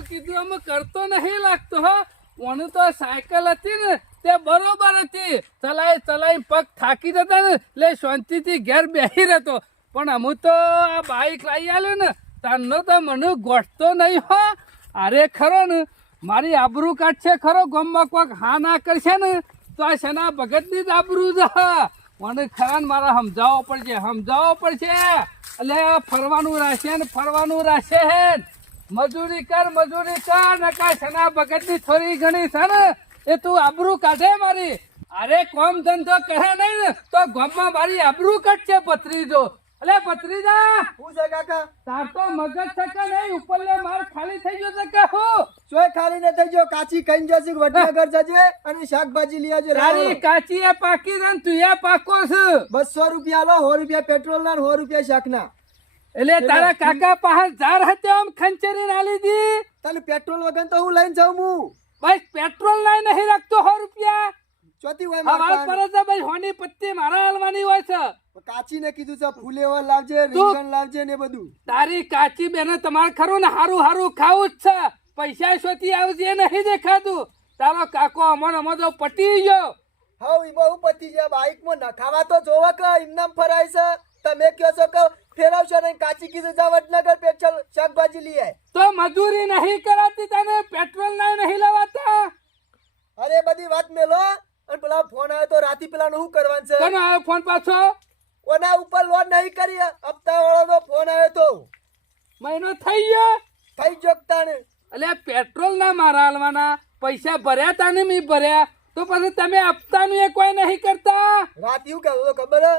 હું કીધું અમે કરતો નહીં લાગતો હો. ઓનું તો સાયકલ હતી ને તે બરોબર હતી, ચલાઈ પગ થાકી જતા ને એટલે શાંતિથી ઘેર બેસી રહેતો. પણ અમુ તો આ બાઈક લાવી આલ્યો ને તારનો તો મને ગોઠતો નહીં હો. અરે ખરો ને મારી આબરૂ કાઢશે ખરો. ગામમાં કોઈક હા ના કરશે ને તો આ શેના ભગતની જ આબરૂ જ. મને ખરા મારા સમજાવવો પડશે. એટલે ફરવાનું રહેશે ને ફરવાનું રહેશે હે. મજૂરી કર નકા શેના ભગતની થોડી ઘણી છે ને એ તું આબરૂ કાઢે મારી. અરે કોમ ધંધો કરે નહીં ને તો ગામમાં મારી આબરૂ કાઢશે ભત્રીજો. અલે ભત્રીજા હું છે કાકા? તાર તો મગજ છે કે નહીં? ઉપરલે માર ખાલી થઈ ગયો છે કે હું? ચોય ખાલી ન થઈ ગયો. કાચી ખાઈને જશે વડનગર જજે અને શાકભાજી લઈ આવજે. તારી કાચી એ પાકી છે ને તું એ પાકો છે. 200 રૂપિયા લો, 100 રૂપિયા પેટ્રોલ ના, 100 રૂપિયા શાકના. એટલે તારા કાકા પાસે ઝાર હતો આમ ખંચરી ના લીધી. તને પેટ્રોલ વગર તો હું લઈને જાઉં હું. બસ પેટ્રોલ લાઈ નહીં રાખતો 100 રૂપિયા. ચોથી હોય હવાલ પર છે ભાઈ હોની પત્તી મારા હાલવાની હોય છે. કાચી ને કીધું છે ફુલેવર લાવજે, રીંગણ લાવજે ને બધું. તારી કાચી બેને તમારે ખરું ને હારું ખાવું જ છે. પૈસા શોધી આવજે નહીં દેખાતું. તારો કાકો અમારો તો પટી ગયો. હા ઈ બહુ પતી જાય. બાઈક માં નખાવા તો જોવા કે ઇમનામ ફરાય છે. તમે કયો છો કે ફેરવશો નહીં? કાચી કીધું જા વડનગર પેટ્રોલ શાકભાજી લઈ આય. તો મજૂરી નહીં કરાતી તને? પેટ્રોલ નહીં લવાતા? અરે બધી વાત મેલો. અને પેલા ફોન આવ્યો તો રાતી પેલા શું કરવાનું છે? કોનો આવ્યો ફોન પાછો? ઓના ઉપર લોન નહીં કરી. હપ્તા વાળો નો ફોન આવ્યો તો મહિનો થઈ ગયો. થઈ જોગતા ને. એટલે પેટ્રોલ ના મારા હાલવાના પૈસા ભર્યા તા ને મેં ભર્યા તો પછી તમે હપ્તાનું એ કોઈ નહીં કરતા? રાત એવું કહેતો તો ખબર હે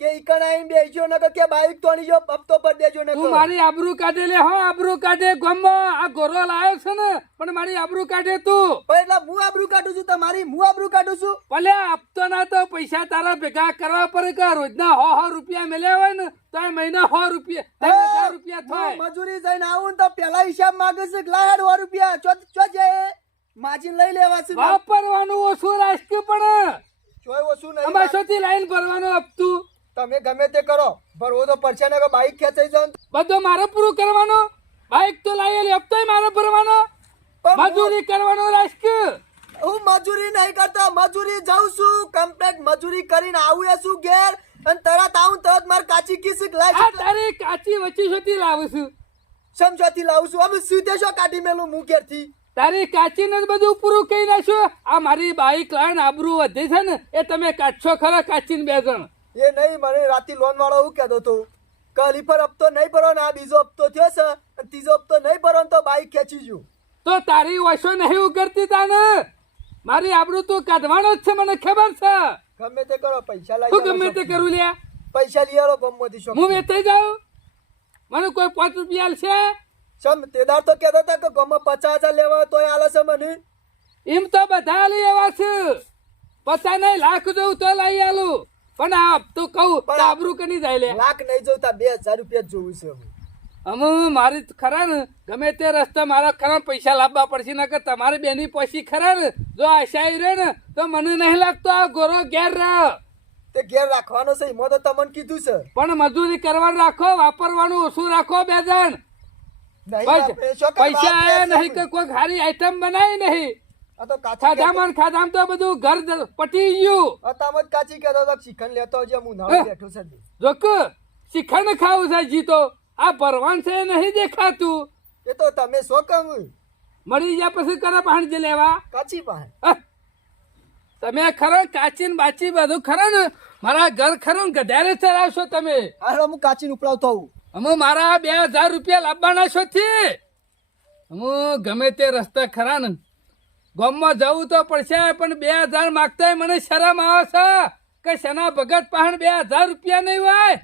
કે ઈકણ આઈને બેસજો ન કે બાઈક તોડી જો હપ્તો પર દેજો ને. તું મારી આબરૂ કાઢે લે. હો આબરૂ કાઢે. ગમમાં આ ગોરો લાયો છે ને પણ મારી આબરૂ કાઢે તું. પણ એટલે હું આબરૂ કાઢું છું તમારી? હું આબરૂ કાઢું છું? ભલે હપ્તો ના તો પૈસા તારા ભેગા કરવા પડે કે રોજના 100 રૂપિયા મળ્યા હોય ને તો મહિના 100 રૂપિયા 1000 રૂપિયા થાય. મજૂરી જઈને આવું ને તો પેલા હિસાબ માંગે છે કે લાડ 100 રૂપિયા ચો જાય માજીન લઈ લેવા છે. વાપરવાનું ઓછું રાખી પણ ચોય ઓછું નહીં. અમારથી લાઈન ભરવાનું હપ્તું તમે ગમે તે કરો ભરવો તો પડશે ને. બાઈક ખેંચાઈ જાવ બધું મારે પૂરું કરવાનું. બાઈક તો લાવી હપ્તો મારે ભરવાનો. મજૂરી કરવાનો રાષ્ટ્ર. હું મજૂરી નહીં કરતો. મજૂરી જાઉં છું કમ્પ્લીટ મજૂરી કરીને આવું છું ઘેર અને તરત આવું તરત માર કાચી કિસક લાવી. તારી કાચી વચ્ચી છોતી લાવું છું. સમજોથી લાવું છું. અમે સીધે શો કાઢી મેલું મું ઘેરથી. તારી કાચી ને બધું પૂરું કહી નાખ્યું. આ મારી બાઈક લાઈન આબરૂ વધે છે ને એ તમે કાઢશો ખરા કાચી ને 2 જણ. એ નહીં મને રાતી લોન વાળો એવું કહેતો હતો કે અલીફર હપ્તો નહીં ભરો ને આ બીજો હપ્તો થયો છે અને ત્રીજો હપ્તો નહીં ભરો ને તો બાઈક ખેંચી જુ. તો તારી વશો નહીં ઉગરતી તાને. મારી આબરૂ તું કાઢવાનો જ છે મને ખબર છે. ગમે તે કરો પૈસા તું ગમે તે કરું લ્યા. પૈસા લઈ આવો ગમમાંથી શોખ. હું વેચાઈ જાઉં? મને કોઈ 5 રૂપિયા આલશે? સમ તેદાર તો કહેતા હતા કે ગમમાં 50,000 લેવા તોય આલે છે મને. એમ તો બધા લઈ એવા છે. 50 નહીં લાખ દઉં તો લઈ આલું. પણ આ તું કહું આબરૂ કની જાય લે. લાખ નહીં જોતા 2,000 રૂપિયા જોવું છે. અમે મારી ખરા ને ગમે તે રસ્તા મારા ખરા પૈસા લાવવા પડશે ને કે તમારી બેની પછી ખરા ને જો આશાઈ રહે ને તો મને નહીં લાગતો આ ગોરો ઘેર રહ. તે ઘેર રાખવાનો છે એમાં તો તમને કીધું છે. પણ મજૂરી કરવાનું રાખો, વાપરવાનું ઓછું રાખો 2 જણ. પૈસા આયા નહીં કે કોઈ સારી આઈટમ બનાવી નહીં. આ તો ખાધામ તો બધું ઘર પટી ગયું. અતામત કાચી કહેતો તો શિખંડ લેતો જે હું નામ બેઠો છે. જોક શિખંડ ખાવું છે જીતો આ ભરવાન છે નહીં દેખાતું. એ તો તમે શું કમ મળી ગયા પછી કરે પાણી જે લેવા કાચી પાસે. તમે ખરો કાચી ને બાચી બધું ખરો ને મારા ઘર ખરો ને ગધારે ચલાવશો તમે. હાલો હું કાચી ઉપડાવતો હોઉં. અમે મારા 2,000 રૂપિયા લાવવાના છો થી. હું ગમે તે રસ્તા ખરા ને ગામમાં જવું તો પડશે પણ 2,000 માગતા મને શરમ આવે છે કે શના ભગત પાસે 2,000 રૂપિયા નહીં હોય.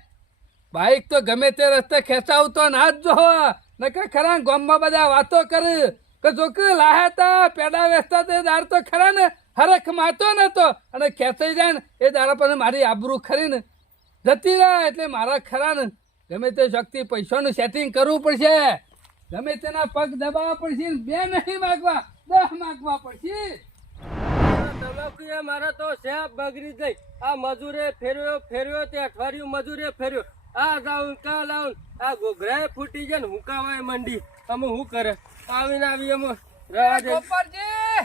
બાઈક તો ગમે તે રસ્તે ખેંચાવતો ના જ જો નકર ખરા ગામમાં બધા વાતો કરે કે જો કે લાહેતા પેડા વેચતા તે દાર તો ખરા ને હરખ માતો નતો અને ખેંચાઈ જાય ને એ દાડા પર મારી આબરૂ ખરી ને જતી રહે. એટલે મારા ખરા ને ગમે તે શક્તિ પૈસાનું સેટિંગ કરવું પડશે. ગમે તેના પગ દબાવવા પડશે. 2 નહીં માગવા 10 માગવા પડશે. મારા તો શેપ બગડી ગઈ. આ મજૂરે ફેરવ્યો તે અઠવાડિયું મજૂરે ફેર્યો. આ જાઉં કા લાવું આ ઘોઘરા ફૂટી જાય ને હુકાવાય મંડી. અમે શું કરે આવી અમે રહેવા દે. ગોપાલજી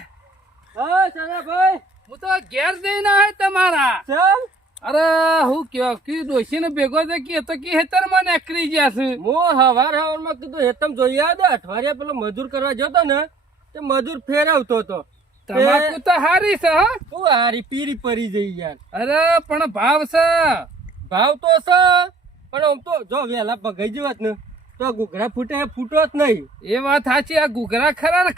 હા સનાભાઈ હું તો ઘેર જઈને આવ્યો તમારા. ચાલ અરે હું કયો કી ડોશીને ભેગો તો કી તો કી હેતરમાં નીકળી ગયા છે. હું હવારમાં કીધું હેતમ જોઈ આવ્યો અઠવાડિયા પેલો મજૂર કરવા જતો ને તે મજૂર ફેરવતો હતો. તમાકુ તો હારી છે હા. તું હારી પીરી પડી જઈ યાર. અરે પણ ભાવ છે. ભાવ તો છે પણ આમ તો જો વહેલા ભગાઈ જવાત ને તો ઘૂઘરા ફૂટો જ નહીં. એ વાત સાચી. આ ઘૂઘરા ખરા ને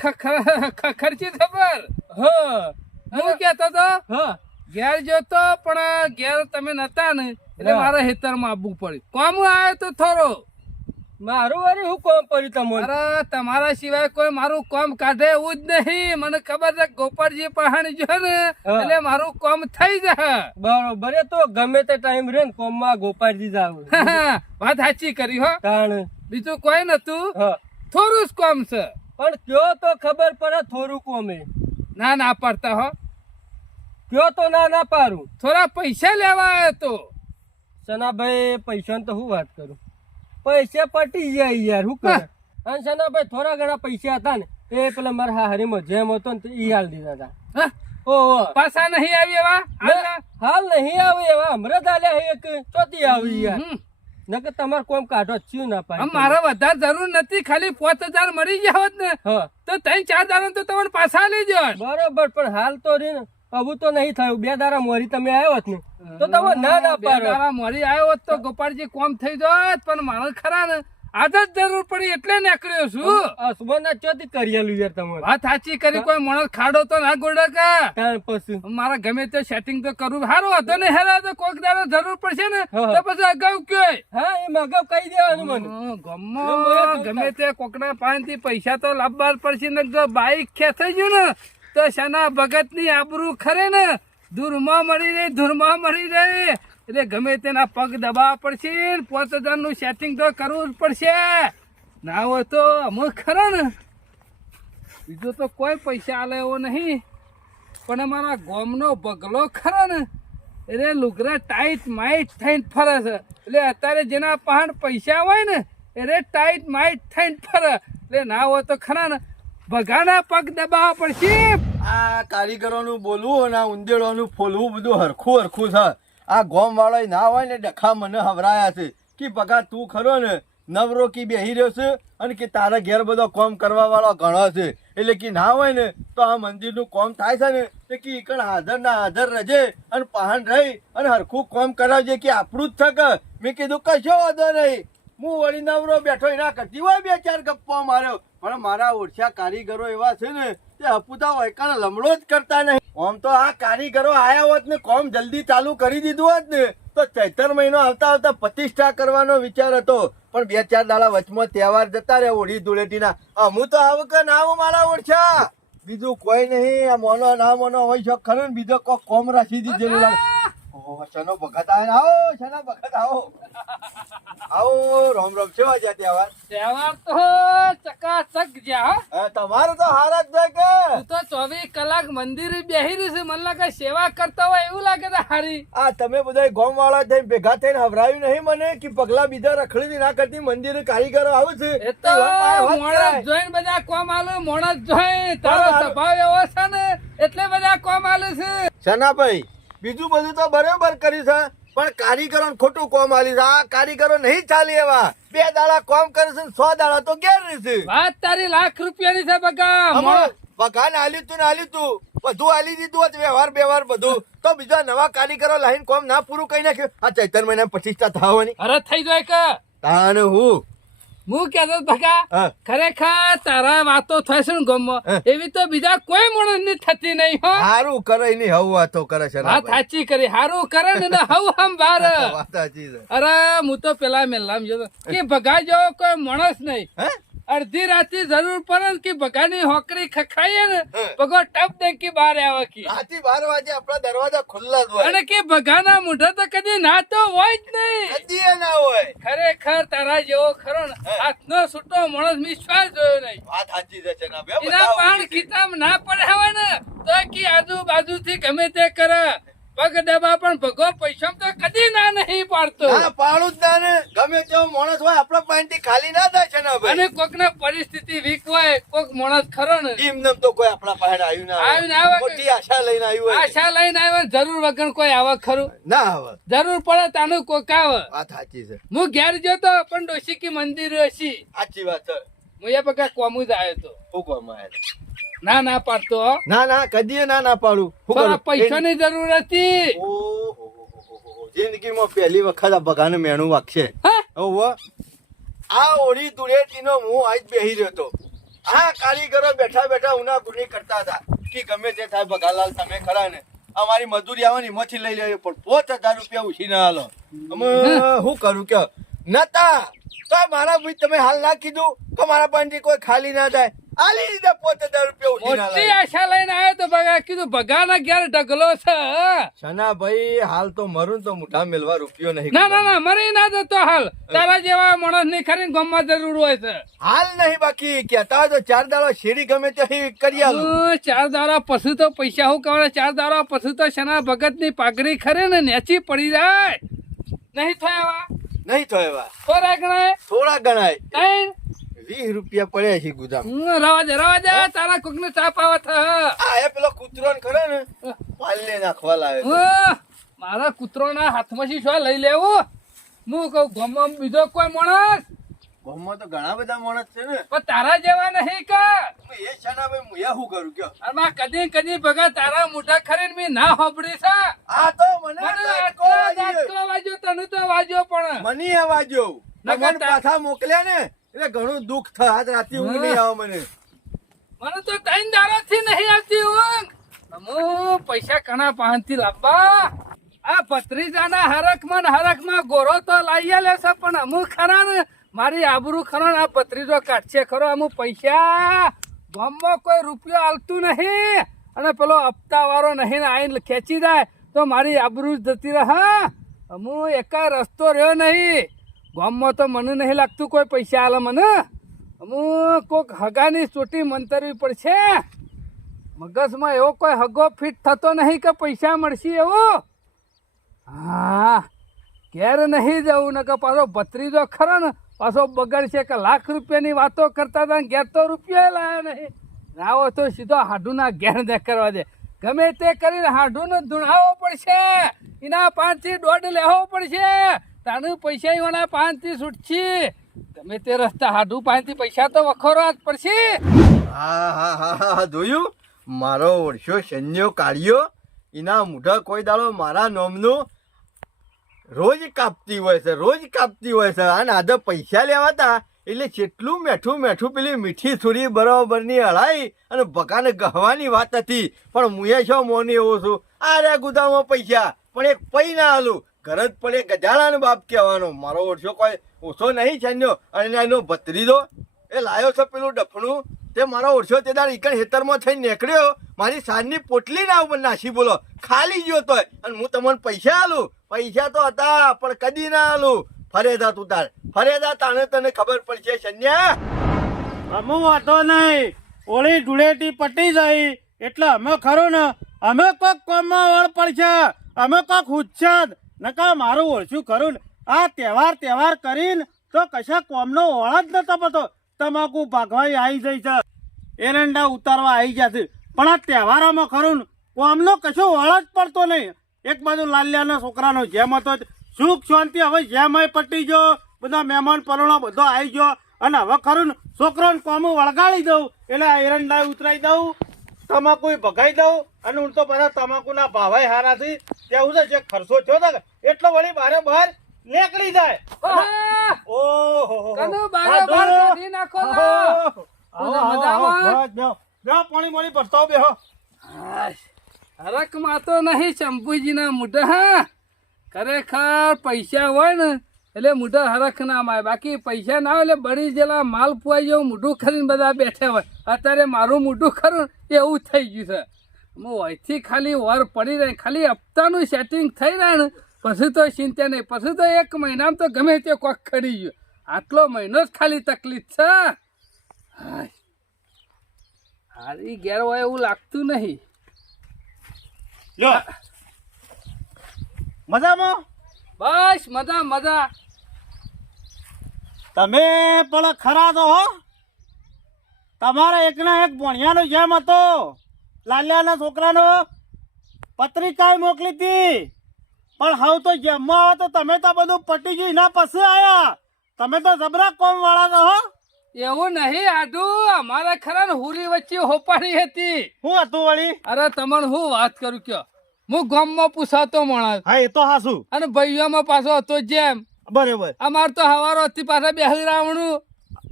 ખર્ચી ખબર. હા હું કેતો તો હા ઘેર જોતો પણ ઘેર તમે નતા ને એટલે હા. મારે હેતરમાં આવવું પડ્યું. કોમ આવ્યો તો થોડો. મારું વારી હું કોમ પડ્યું તમને. અરે તમારા સિવાય કોઈ મારું કામ કાઢે એવું જ નહીં. મને ખબર છે ગોપાળજી પહાણી જો ને હા. એટલે મારું કામ થઈ જાય. બરોબર એ તો ગમે તે ટાઈમ રે ને કોમમાં ગોપાળજી જાવ. વાત સાચી કરી હો. તાણ બીજું કોઈ નતું. હા થોડું જ કામ છે. પણ કયો તો ખબર પડે થોડું કોમે. ના ના પડતા હો. કયો તો ના પારું. થોડા પૈસા લેવા આવ્યો તો. સનાભાઈ પૈસાની તો હું વાત કરું. પૈસા પટી જાય યાર શું કરે. અને સનાભાઈ થોડા ઘણા પૈસા હતા ને એ પેલા મારા હારીમાં જેમ હતો ને એ હાલ દીધા હતા. હા? ઓહો પાછા નહીં આવી એવા હાલ નહીં આવે એવા હમણાં જ આલ્યા એક ચોથી આવી યાર. હમ. નકર તમારે કોમ કાઢો જ થયું ના પાય. મારે વધારે જરૂર નથી. ખાલી 5000 મળી ગયા હોત ને હા તો 3-4 દાડા તો તમને પાછા લઈ જાવ. બરોબર પણ હાલ તો રે ને હવે તો નહીં થયું. 2 દાડા મોરી તમે આવ્યો હોત ને તો તમે ના પાડો. મરી આવ્યો હોત તો ગોપાળજી કોમ થઈ જાત. પણ મારે ખરા ને આજ જ જરૂર પડી એટલે નીકળ્યો છું. સુબંધના ચોથી કરિયેલું યાર તમારે. વાત સાચી કરી. કોઈ માણસ ખાડો તો ના ગોડકા. ત્યાર પછી મારા ગમે તે સેટિંગ તો કરવું સારું હતો ને. હેરા તો કોઈક દાડો જરૂર પડશે ને હા. તો પછી અગાઉ કયો હા એ મગાવ કહી દેવાનું મને. ગમો ગમે તે કોકના પાસેથી પૈસા તો લાવવા પડશે ને. જો બાઈક ખેંચાઈ ગયું ને તો શના ભગત ની આબરૂ ખરે ને ધૂરમાં મળી રહે એટલે ગમે તેના પગ દબાવવા પડશે. 5000 નું સેટિંગ તો કરવું જ પડશે. ના હોય તો અમુક ખરો ને બીજું તો કોઈ પૈસા આલે એવો નહીં. પણ અમારા ગામનો બગલો ખરો ને એટલે લુગરા ટાઈટ માઇટ થઈને ફરે છે. એટલે અત્યારે જેના પાસે પૈસા હોય ને એટલે ટાઈટ માઇટ થઈને ફરે. એટલે ના હોય તો ખરા ને બગાના પગ દબાવવા પડશે. આ કારીગરોનું બોલવું અને આ ઉંદેડોનું ફોલવું બધું હરખું છે. આ ગોમ વાળા ના હોય ને ડખા મને હવરાયા છે કે બગા તું ખરો ને નવરો કી બેહી રહ્યો છે અને કે તારા ઘેર બધો કોમ કરવા વાળો ઘણો છે. એટલે કે ના હોય ને તો આ મંદિરનું કોમ થાય છે ને તે કે ઈકણ હાજર ના હાજર રહેજે અને પહાણ રહી અને હરખું કોમ કરાવજે કે આપણું જ થકે. મેં કીધું કશો વાંધો નહીં. હું વળી નવરો બેઠો એના કરતી હોય 2-4 ગપ્પા માર્યો. પણ મારા ઓછા કારીગરો એવા છે ને તે હપુતા વૈકાને લમડો જ કરતા નહીં. આમ તો આ કારીગરો આયા હોત ને કોમ જલ્દી ચાલુ કરી દીધું હોત ને તો ચૈતર મહિનો આવતા પ્રતિષ્ઠા કરવાનો વિચાર હતો. પણ 2-4 દાડા વચમાં તહેવાર જતા રહ્યા હોળી ધૂળેટીના. હું તો આવું કે ના આવું મારા ઓછા. બીજું કોઈ નહીં. આ મોનો ના મોનો હોય છે ખરું ને બીજો કોઈ કોમ રાખી દીધેલું લાગે. ઓહો શનો ભગત આવે. આવો શના ભગત આવો આવો. રોમ રોમ છે વાજ્યા તહેવાર. તહેવાર તો ચકાચક જ્યાં હો. તમારું તો હારા જ ભાઈ કે તું તો 24 કલાક મંદિરે બેહી રહી છે. મને લાગે સેવા કરતા હોય એવું લાગે છે હારી. આ તમે બધા ગોમ વાળા થઈને ભેગા થઈને હવરાયું નહીં મને કે પગલા બીજા રખડી ના કરતી મંદિરે કારીગરો આવું છે. એ તો મોણસ જોઈને બધા કોમ આલે. મોણસ જોઈ તારો સ્વભાવ એવો છે ને એટલે બધા કોમ આલે છે. સનાભાઈ બીજું બધું તો બરોબર કર્યું છે પણ કારીગરો ખોટું કોમ આલી છે. આ કારીગરો નહીં ચાલે એવા. 2 દાડા કોમ કરે છે 100 દાડા તો ઘેર રહેશે. વાત તારી લાખ રૂપિયાની છે બગા. બગાન આલ્યું તું બધું આલી દીધું હોત વ્યવહાર બધું તો બીજા નવા કારીગરો લાઈન કોમ ના પૂરું કઈ નાખ્યું. આ ચૈતર મહિના પ્રતિષ્ઠા થવાની અરે થઈ જાય કે તાણ હું કેતો બગા હા. ખરેખર તારા વાતો થશે ને ગામમાં એવી તો બીજા કોઈ માણસ ની થતી નહીં હો. સારું કરે નહીં હવું વાતો કરે છે. વાત સાચી કરી. હારું કરે ને હવ હમ બાર. વાત સાચી છે. અરે હું તો પેલા મેલામ જોતો કે ભગા જેવો કોઈ માણસ નહીં. હે અડધી રાતે જરૂર પડે ને કે ભગાની હોકરી ખખાઈએ ને ભગો ટપ દે કે બહાર આવે કે રાતે 12 વાગે આપણા દરવાજા ખુલ્લા જ હોય. અને કે ભગાના મોઢા તો કદી ના તો હોય જ નહીં. કદી ના હોય. ખરેખર તારા જેવો ખરો ને હાથનો છૂટો માણસ વિશ્વાસ જોયો નહીં. વાત સાચી છે જનાબ. એના પાણ ખીચામ ના પડે હોય ને તો કે આજુબાજુ થી ગમે તે કરે પગ દબા પણ ભગો પૈસા તો કદી ના નહીં પાડતો. ના પાડું જ ના ને. ગમે તેવો માણસ હોય આપણા પાસેથી ખાલી ના થાય છે ને અને ભાઈ. કોક ને પરિસ્થિતિ વીક હોય, કોક માણસ ખરો ને એમને તો કોઈ આપણા પાસે આવ્યું ના આવ્યું ના આવે. મોટી આશા લઈને આવ્યું હોય. આશા લઈને આવ્યો ને જરૂર વગર કોઈ આવે ખરું? ના આવે. જરૂર પડે તાનું કોક આવે. વાત સાચી છે. હું ઘેર જતો પણ ડોશીકી મંદિર હશી. સાચી વાત છે. હું એ પકા કોમું જ આવ્યો તો. શું કોમ આયા? ના ના પાડતો હો. ના ના કદીએ ના પાડું. શું થોડા કરું? પૈસાની જરૂર હતી. ઓહો, જિંદગીમાં પહેલી વખત આ બગાને મેણું વાગશે. હા? ઓહો, આ ઓળી ધૂળેટીનો હું આજ બેહી રહ્યો હતો. આ કારીગરો બેઠા બેઠા ઉના ગુની કરતા હતા કે ગમે તે થાય બગાલાલ તમે ખરા ને અમારી મજૂરી આવે ને એમાંથી લઈ લેવી પણ 5000 રૂપિયા ઉછી ના હાલો. અમે શું કરું કે નતા તો મારા ભાઈ તમે હાલ ના કીધું કે મારા પાસેથી કોઈ ખાલી ના થાય. આલી દીધા 5000 રૂપિયા ઉછી ના મોટી લાવે. આશા લઈને આવ્યો તો બગા કીધું બગાના ઘેર ઢગલો છે. શના ભાઈ હાલ તો મરું તો મુઠા મેલવા રૂપિયો નહીં. ના ના ના મરી ના જતો હાલ. તારા જેવા માણસ ની ખરી ગામમાં જરૂર હોય છે. હાલ નહીં બાકી કેતા હોય તો 4 દાડા શેરી ગમે ત્યાંથી કરી આલું. 4 દાડા પછી તો પૈસા શું કવડે? 4 દાડા પછી તો શના ભગત ની પાઘડી ખરે ને નેચી પડી જાય. નહીં થયા નહીં તો એવા થોડા ગણાય થોડા ગણાય. કઈ 20 રૂપિયા પડ્યા છે ગુદામ. રવા દે તારા કોક ને ચાપ આવે છે. આ એ પેલો કૂતરો ને ખરો ને પાલને નાખવા લાવે છે. મારા કૂતરો ના હાથમાંથી શું લઈ લેવું? હું કઉ ગામમાં બીજો કોઈ માણસ ગામમાં તો ઘણા બધા માણસ છે ને પણ તારા જેવા નહીં કા. એ શાના ભાઈ હું શું કરું કયો? આમાં કદી કદી ભગા તારા મોઢા ખરીને મેં ના હોબડી છે. આ તો મને મને ઝાટકો વાગ્યો. ઝાટકો વાગ્યો, તને તો વાગ્યો પણ. મને અવાજ આવ્યો. નકર નગર પાછા મોકલ્યા ને એટલે ઘણું દુઃખ થાય. આજ રાતે ઊંઘ નહીં આવે મને. મને તો 3 દાડાથી નહીં આવતી ઊંઘ. અમુ પૈસા કણા પાનથી લાવવા. આ ભત્રીજાના હરખમાં ગોરો તો લાવી લેશે પણ અમુ ખરા ને મારી આબરૂ ખરો ને આ ભત્રીજો કાઢશે ખરો. અમુ પૈસા ગામમાં કોઈ રૂપિયો આલતું નહીં અને પેલો હપ્તા વાળો નહીં ને આઈને ખેંચી જાય તો મારી આબરૂ જ જતી રહે. અમુ એકા રસ્તો રહ્યો નહીં. ગામમાં તો મને નહીં લાગતું કોઈ પૈસા આલે મને. અમુ કોક હગાની ચોટી મંતરવી પડશે. મગજમાં એવો કોઈ હગો ફિટ થતો નહીં કે પૈસા મળશે એવું. હા ઘેર નહીં જવું ને કે પાછો ભત્રીજો ખરો ને પાછો બગડશે કે લાખ રૂપિયાની વાતો કરતા હતા ઘેર તો રૂપિયા લાવ્યો નહીં. રાવો તો સીધો હાડુના ઘેર દે કરવા દે. ગમે તે કરીને હાડુને ધૂણાવવો પડશે. એના 5 થી 1.5 લેવો પડશે. તાનું પૈસા એવાના 5 થી છૂટશે. ગમે તે રસ્તા હાડું 5 થી પૈસા તો વખોરવા જ પડશે. હા જોયું મારો વર્ષો સૈન્યો કાઢ્યો. એના મોઢા કોઈ દાડો મારા નોમનું રોજ કાપતી હોય છે અને આધા પૈસા લેવાતા એટલે કેટલું મેઠું પેલી મીઠી થોડી બરાબરની હળાઈ અને બકાને ગહવાની વાત હતી પણ મુએ છો મોની એવો છું. આ રે ગુદામાં પૈસા પણ એક પૈ ના હાલું ઘર જ પડે ગજાળાનો બાપ કહેવાનો. મારો ઓછો કોઈ ઓછો નહીં છાન્યો અને એનો ભત્રીજો એ લાયો છે પેલું ડફણું તે મારો ઓછો તે દાડ ઈકણ હેતરમાં થઈને નીકળ્યો. મારી સાંજની પોટલી ના ઉપર નાસી બોલો ખાલી ગયો તોય અને હું તમને પૈસા આલું. પૈસા તો હતા પણ કદી ના આલું. ફરેદા તું તાર ફરેદા તાણે તને ખબર પડશે સન્યા. અમે વાતો નહીં ઓળી ધૂળેટી પટી જાય એટલે અમે ખરું ને અમે કોક કોમમાં વળ પડશે. અમે કોક હુચ્છદ નકા મારું ઓળશું ખરું ને આ તહેવાર કરીને તો કશા કોમનો ઓળ જ નતો પતો. તમાકુ ભાગવાઈ આવી જાય છે, એરંડા ઉતારવા આવી જશે પણ આ તહેવારોમાં ખરું ને કોમનો કશો ઓળ જ પડતો નહીં. એક બાજુ લાલ્યાના છોકરાનો જેમ હતો સુખ શાંતિ હવે જેમ પટી ગયો. બધા મહેમાન પરોણો બધો આવી ગયો અને હવે ખરું ને છોકરાને કોમું વળગાડી દઉં એટલે આ એરંડા ઉતરાઈ દઉં, તમાકુ ભગાઈ દઉં અને હું તો બધા તમાકુના ભાવાય હારાથી ત્યાં છે જે ખર્ચો થયો હતો એટલો વળી બારે બહાર નીકળી જાય. ઓહો કાઢી નાખો પાણી મોણી ભરતો બેહો. હરકમાં તો નહીં શંભુજીના મોઢા. ખરેખર પૈસા હોય ને એટલે મોઢા હરખ ના માય. બાકી પૈસા ના હોય એટલે બળી જેલા માલ પુવાઈ જેવું મોઢું ખરીને બધા બેઠા હોય. અત્યારે મારું મોઢું ખરું એવું થઈ ગયું છે. હું અહીંથી ખાલી વર પડી રહે ખાલી હપ્તાનું સેટિંગ થઈ રહે ને પછી તો ચિંતા નહીં. પછી તો 1 મહિનામાં તો ગમે તે કોક ખરી ગયો. આટલો મહિનો જ ખાલી તકલીફ છે. હારી ઘેર હોય એવું લાગતું નહીં. લો મજામાં? બસ મજા મજા. તમે પણ ખરા તો હો. તમારા એકના એક ભણિયાનો જેમ હતો લાલ્યાના છોકરાનો પત્રિકા મોકલી હતી, પણ હવે તો જેમમાં આવો તો તમે તો બધું પટી ગયું એના પછી આયા. તમે તો જબરા કોમ વાળા તો હો. એવું નહીં આડું, અમારે ખરા ને હુરી વચ્ચે હોપાડી હતી. શું હતું વળી? અરે તમને હું વાત કરું કયો, હું ગામમાં પૂછાતો માણસ હા એ તો હાસું. અને ભાઈઓમાં પાછો હતો જેમ. બરોબર. અમાર તો હવારો થી પાછા બેહી રાવણું.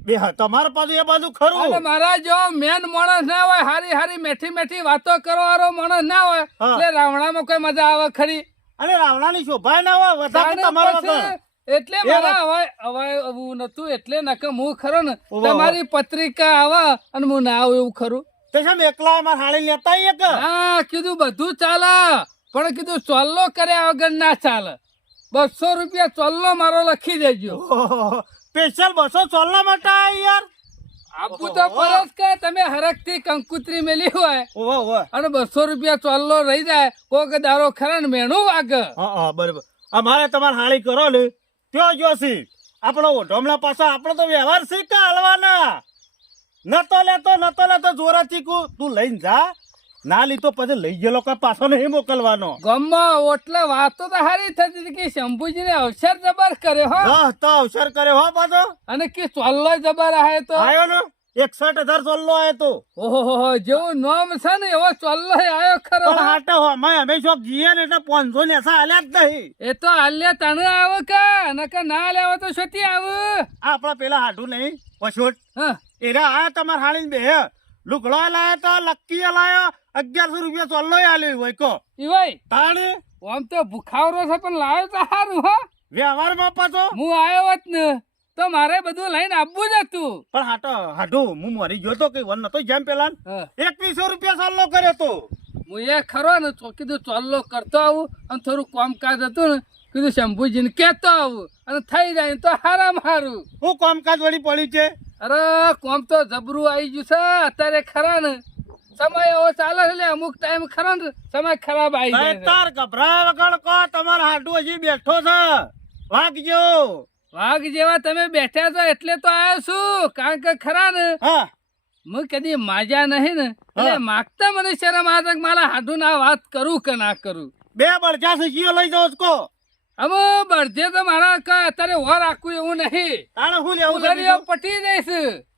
બે તમારા પાસે એ બાજુ અને ખરું. મારા જો મેન માણસ ના હોય, હારી હારી મેઠી મેઠી વાતો કરો વાળો માણસ ના હોય, હા. એટલે રાવણામાં કોઈ મજા આવે ખરી. અને રાવણાની શોભા ના હોય વધારે તાણે તમારા પછી વગર. એટલે મારા હવે એવું નતું, એટલે નકર હું ખરો ને ઉભા, તમારી પત્રિકા આવે અને હું ના આવું એવું ખરું. તે છે ને એકલા એમાં હાળી લેતા આવીએ કે? હા કીધું બધું ચાલે, પણ કીધું ચોલ્લો કર્યા વગર ના ચાલે. 200 રૂપિયા ચોલ્લો મારો લખી દેજો. ઓહો, સ્પેશિયલ 200 ચોલના માટે આયા યાર. આપું તો પરત કે તમે હરખથી કંકુતરી મેલી હોય ઓહો ઓહો. અને 200 રૂપિયા ચોલ્લો રહી જાય, કોક દારો ખરા ને મેણું વાગે. હા હા બરોબર. અમારે તમારે હાળી કરો ને ત્યો જોશી આપણો ઓઢમલા પાછા આપણો તો વ્યવહાર શીખા હલવાના. નતો લેતો જોરા ચીકુ તું લઈને જા, ના લીધો પછી લઈ ગયેલો કઈ પાછો નહીં મોકલવાનો. ગામમાં ઓટલે વાતો તો હારી થતી હતી કે શંભુજીને અવસર જબર કર્યો હો, હા તો અવસર કરે હો પાછો. અને કે ચોલ્લો જબર આયો તો. આવ્યો ને 61,000 ચોલ્લો આવ્યો તો. ઓહો, જેવું નામ છે ને એવો ચોલ્લો આયો ખરો. પણ હાટે હો અમે શોપ જીએ ને એટલે 500 ને એસા આલ્યા જ નહીં. એ તો આલ્યા તને આવે કે નકર ના લેવા તો છોટી આવે. આ આપણા પેલા હાટું નહીં પછોટ હા એરા આ તમારે હાળીને બે લુગડો લાયો તો લક્કી લાયો 1100 રૂપિયા ચોલ્લો આલ્યો હોય કો ઈવાય તાણી. આમ તો ભૂખાવરો છે પણ લાવ્યો તો સારું હો. વ્યવહારમાં પાછો હું આવ્યો હોત ને તો મારે બધું લઈને આપવું જ હતું. પણ હાટું હું મરી ગયો તો કઈ વન નતો જેમ પેલા હા. 2100 રૂપિયા ચોલ્લો કર્યો તો. હું એ ખરો ને તો કીધું ચોલ્લો કરતો આવું અને થોડું કામકાજ હતું ને કીધું શંભુજીને કહેતો આવું અને થઈ જાય ને તો હારામ હારું. હું કામકાજ વળી પડ્યું છે. અરે કોમ તો જબરું આવી ગયું છે અત્યારે ખરા ને સમય એવો ચાલે છે એટલે અમુક ટાઈમ ખરો ને સમય ખરાબ આવી જાય છે. તાર ગભરાય વગર કો તમારા હાટું હજી બેઠો છે વાગજો. વાઘ જેવા તમે બેઠા છો એટલે તો આવ્યો છું, કારણ કે ખરા ને હા હું કદી માજા નહીં ને એટલે હા. માગતા મને શરમ આવે કે મારા હાડું ના વાત કરું કે ના કરું. બે બળજા છે જીઓ લઈ જાઓ કો. હવે બળદે તો મારા કઈ અત્યારે ઓર રાખવું એવું નહીં. તાણે હું લેવું છે ઉલરીઓ બીજું? પટી જઈશ.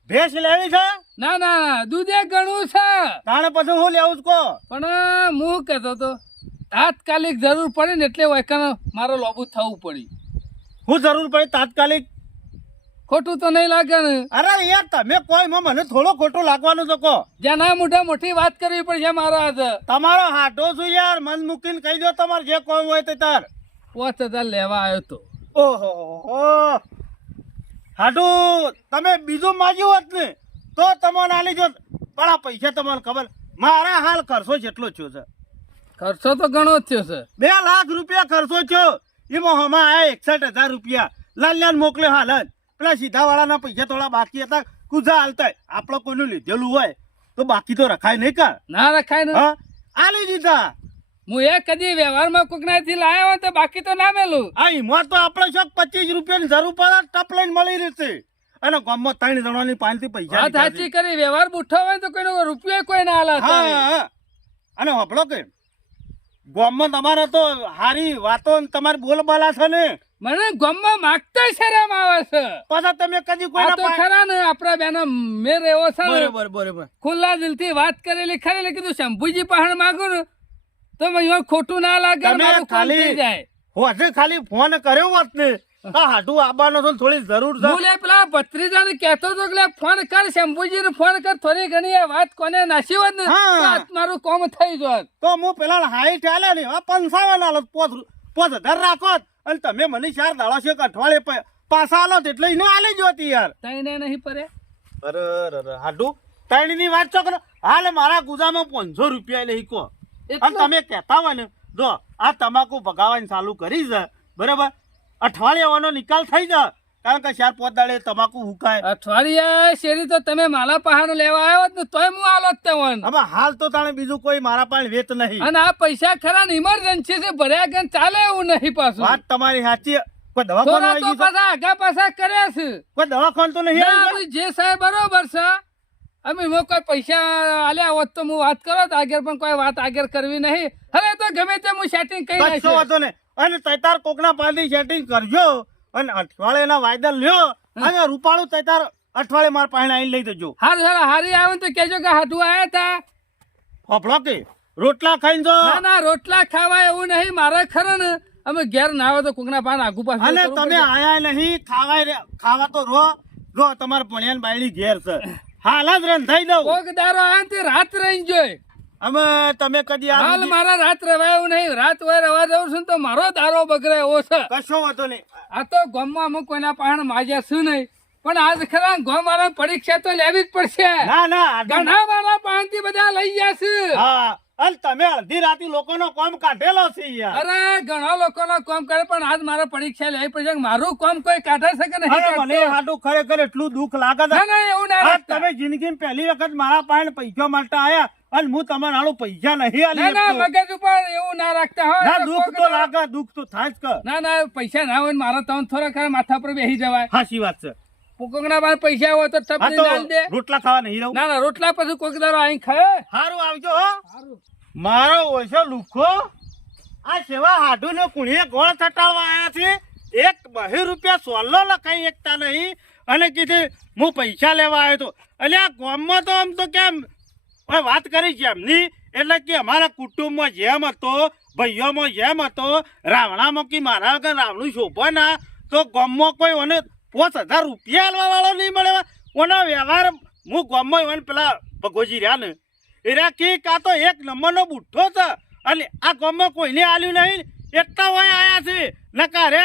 ભેંસ લેવી છે ના ના દૂધે ઘણું છે, તાણે પછી હું લેવું છે કો. પણ હું કહેતો તો તાત્કાલિક જરૂર પડે ને એટલે વાયકાને મારો લોબુ થવું પડી. હું જરૂર પડી તાત્કાલિક. ખોટું તો નહીં લાગે ને. અરે યાર તમે કોઈ મને થોડો ખોટું લાગવાનું છે કો. જ્યાં ના મોટા મોટી વાત કરવી પડશે મારા હાથે. તમારો હાટો છું યાર, મન મૂકીને કહી દો તમારે જે કોમ હોય તે તાર. 5000 લેવા આવ્યો તો. ઓહો હાટું તમે બીજું માગ્યું હોત ને તો તમને આલી જો, પણ આ પૈસા તમને ખબર મારા હાલ ખર્ચો જેટલો થયો છે. ખર્ચો તો ઘણો જ થયો છે. 2 લાખ રૂપિયા ખર્ચો થયો. એમાં હમણાં આયા 61,000 રૂપિયા લાલ્યાને મોકલે હાલ જ. પેલા સીધા વાળાના પૈસા થોડા બાકી હતા કુજા હાલતા. આપણે કોઈનું લીધેલું હોય તો બાકી તો રખાય નહીં કા. ના રખાય ને. હા આલી દીધા. હું એ કદી વ્યવહારમાં કોકનાથી લાયો હોય તો બાકી તો ના મેલું. આ હિંમત તો આપણે શોખ 25 રૂપિયાની જરૂર પડે ટપ લઈને મળી રહેશે. અને ગામમાં 3 જણાની પાસેથી પૈસા વાત લીધા છે. સાચી કરી, વ્યવહાર બુઠ્ઠો હોય તો કોઈનો રૂપિયો કોઈ ના હાલે હા અત્યારે. હા. અને હોભળો કે ગામમાં તમારે તો હારી વાતો ને તમારી બોલબાલા છે ને, મને ગામમાં માગતા શરમ આવે છે. પાછા તમે કદી આ કોઈના તો ખરા ને આપડા બેનો મેર એવો છે ને, બરોબર બરોબર. ખુલ્લા દિલથી વાત કરેલી ખરી એટલે કીધું શંભુજી પાસે માંગુ ને તો મને ખોટું ના લાગે ને તમે મારું કામ ખાલી થઈ જાય. હોજે ખાલી ફોન કર્યો હોત ને આ હાટું આવવાનો છે ને થોડી જરૂર છે. હું લે પેલા ભત્રીજાને કહેતો હતો કે લે ફોન કર શંભુજીને ફોન કર, થોડી ઘણી આ વાત કોને નાસી હોત ને હા. તો આજ મારું કામ થઈ જોત. તો હું પેલા હાઈટ આલે ને 55 આલો 5,000 રાખો અને તમે મને 4 દાડા છે કે અઠવાડિયે પાછા આલો એટલે એને આલી જોતી યાર. તઈને નહીં પડે. અરે હાટું તૈણીની વાત છો કરો. હાલ મારા ગુજામાં 500 રૂપિયા લઈ કો. અને એટલું? તમે કહેતા હોય ને જો આ તમાકુ ભગાવાની ચાલુ કરી છે બરાબર, અઠવાડિયાનો નિકાલ થઈ જાય કારણ કે 4-5 દાડે તમાકુ હુકાય. અઠવાડિયા શેરી તો તમે માલા પહાડ લેવા આવ્યો હોત ને તોય હું આલો જ તવન. હવે હાલ તો તાણે બીજું કોઈ મારા પાસે વેત નહીં. અને આ પૈસા ખરા ને ઇમરજન્સી છે ભર્યા ગણ ચાલે એવું નહીં પાછું. વાત તમારી સાચી. કોઈ દવાખાનું થોડા આવી તો ગયું છે? પાછા આગા પાછા કર્યા છે. કોઈ દવાખાનું તો નહીં ના, આવી ગયું? અમે જે સાહેબ બરોબર છે અમે એમાં કોઈ પૈસા આલ્યા હોત તો હું વાત કરો આગળ, પણ કોઈ વાત આગળ કરવી નહીં. હવે તો ગમે તે હું સેટિંગ કરી કશો નાખીશ. વાંધો નહીં. અને તૈતાર કોકના પાસેથી સેટિંગ કરજો અને અઠવાડિયાના વાયદા લ્યો અને રૂપાળું તૈતાર અઠવાડિયે મારા પાસે આવીને લઈ જજો. હારું હારું હારી આવે ને તો કહેજો કે હાટુ આયા તા. ફફડો કે રોટલા ખાઈને જો. ના ના રોટલા ખાવા એવું નહીં મારે ખરો ને અમે ઘેર ના આવે તો કોકના પાન આગુ પાછું અને કરવું તમે પડે. આયા નહીં ખાવા તો રો તમારે ભણ્યાને બાયડી ઘેર છે. હાલ જ રંધાઈ દઉં. કોક દારો આયા ને તે રાત રહી જોઈ. અમે તમે કદી આ હાલ મારા રાત રવાય એવું નહીં. રાત હોય રવા જવું છે ને તો મારો દારો બગડે એવો છે. કશો વાંધો નહીં. આ તો ગામમાં અમુક કોઈના પાણ માજ્યા શું નહીં, પણ આજ ખરા ગામ વાળા પરીક્ષા તો લેવી જ પડશે. ના ના ઘણા વાળા પાણથી બધા લઈ ગયા છે. હા અને તમે અડધી રાતે લોકોનો કામ કાઢેલો છે યાર. અરે ઘણા લોકોનો કામ કરે પણ આજ મારે પરીક્ષા લેવી પડશે. મારું કામ કોઈ કાઢે છે કે નહીં અરે મને કાઢતો? હાટું ખરેખર એટલું દુઃખ લાગે છે. ના ના એવું ના આ રાખતા. તમે જિંદગીમાં પહેલી વખત મારા પાસે પૈસા માટે આયા અને હું તમારા હાળું પૈસા નહીં આલી ના ના શકતો. મગજ ઉપર એવું ના રાખતા હો. ના એ દુઃખ કોક તો દાડો- લાગે, દુઃખ તો થાય જ કે. ના ના પૈસા ના હોય ને મારા તમને થોડા ખરા માથા પર બેસી જવાય. હાચી વાત છે. કોકના પાસે પૈસા હોય તો હા ટપલી તો ડાલ દે. રોટલા ખાવા નહીં રહું. ના ના રોટલા પછી કોક દાડો અહીં ખાય. સારું આવજો હો. મારો ઓછો લુખો આ સેવા હાડુ ને કુણીએ ગોળ થટાવવા આયા છે. 1 રૂપિયા સોલ્લો લખાઈ એકતા નહીં અને કીધું હું પૈસા લેવા આવ્યો તો. એટલે આ ગામમાં તો આમ તો કેમ હવે વાત કરી છે એમની એટલે કે અમારા કુટુંબમાં જેમ હતો, ભાઈઓમાં જેમ હતો, રાવણામાં કે મારા વગર રાવણું શોભા ના તો ગામમાં કોઈ મને 5000 રૂપિયા આલવા વાળો નહીં મળે. ઓના વ્યવહાર હું ગામમાં એને પેલા ભગોજી રહ્યા ને એરા કે કાં તો 1 નંબરનો બુઠ્ઠો છે અને આ ગામમાં કોઈને આલ્યું નહીં એટલા હોય આયા છે. નકા રે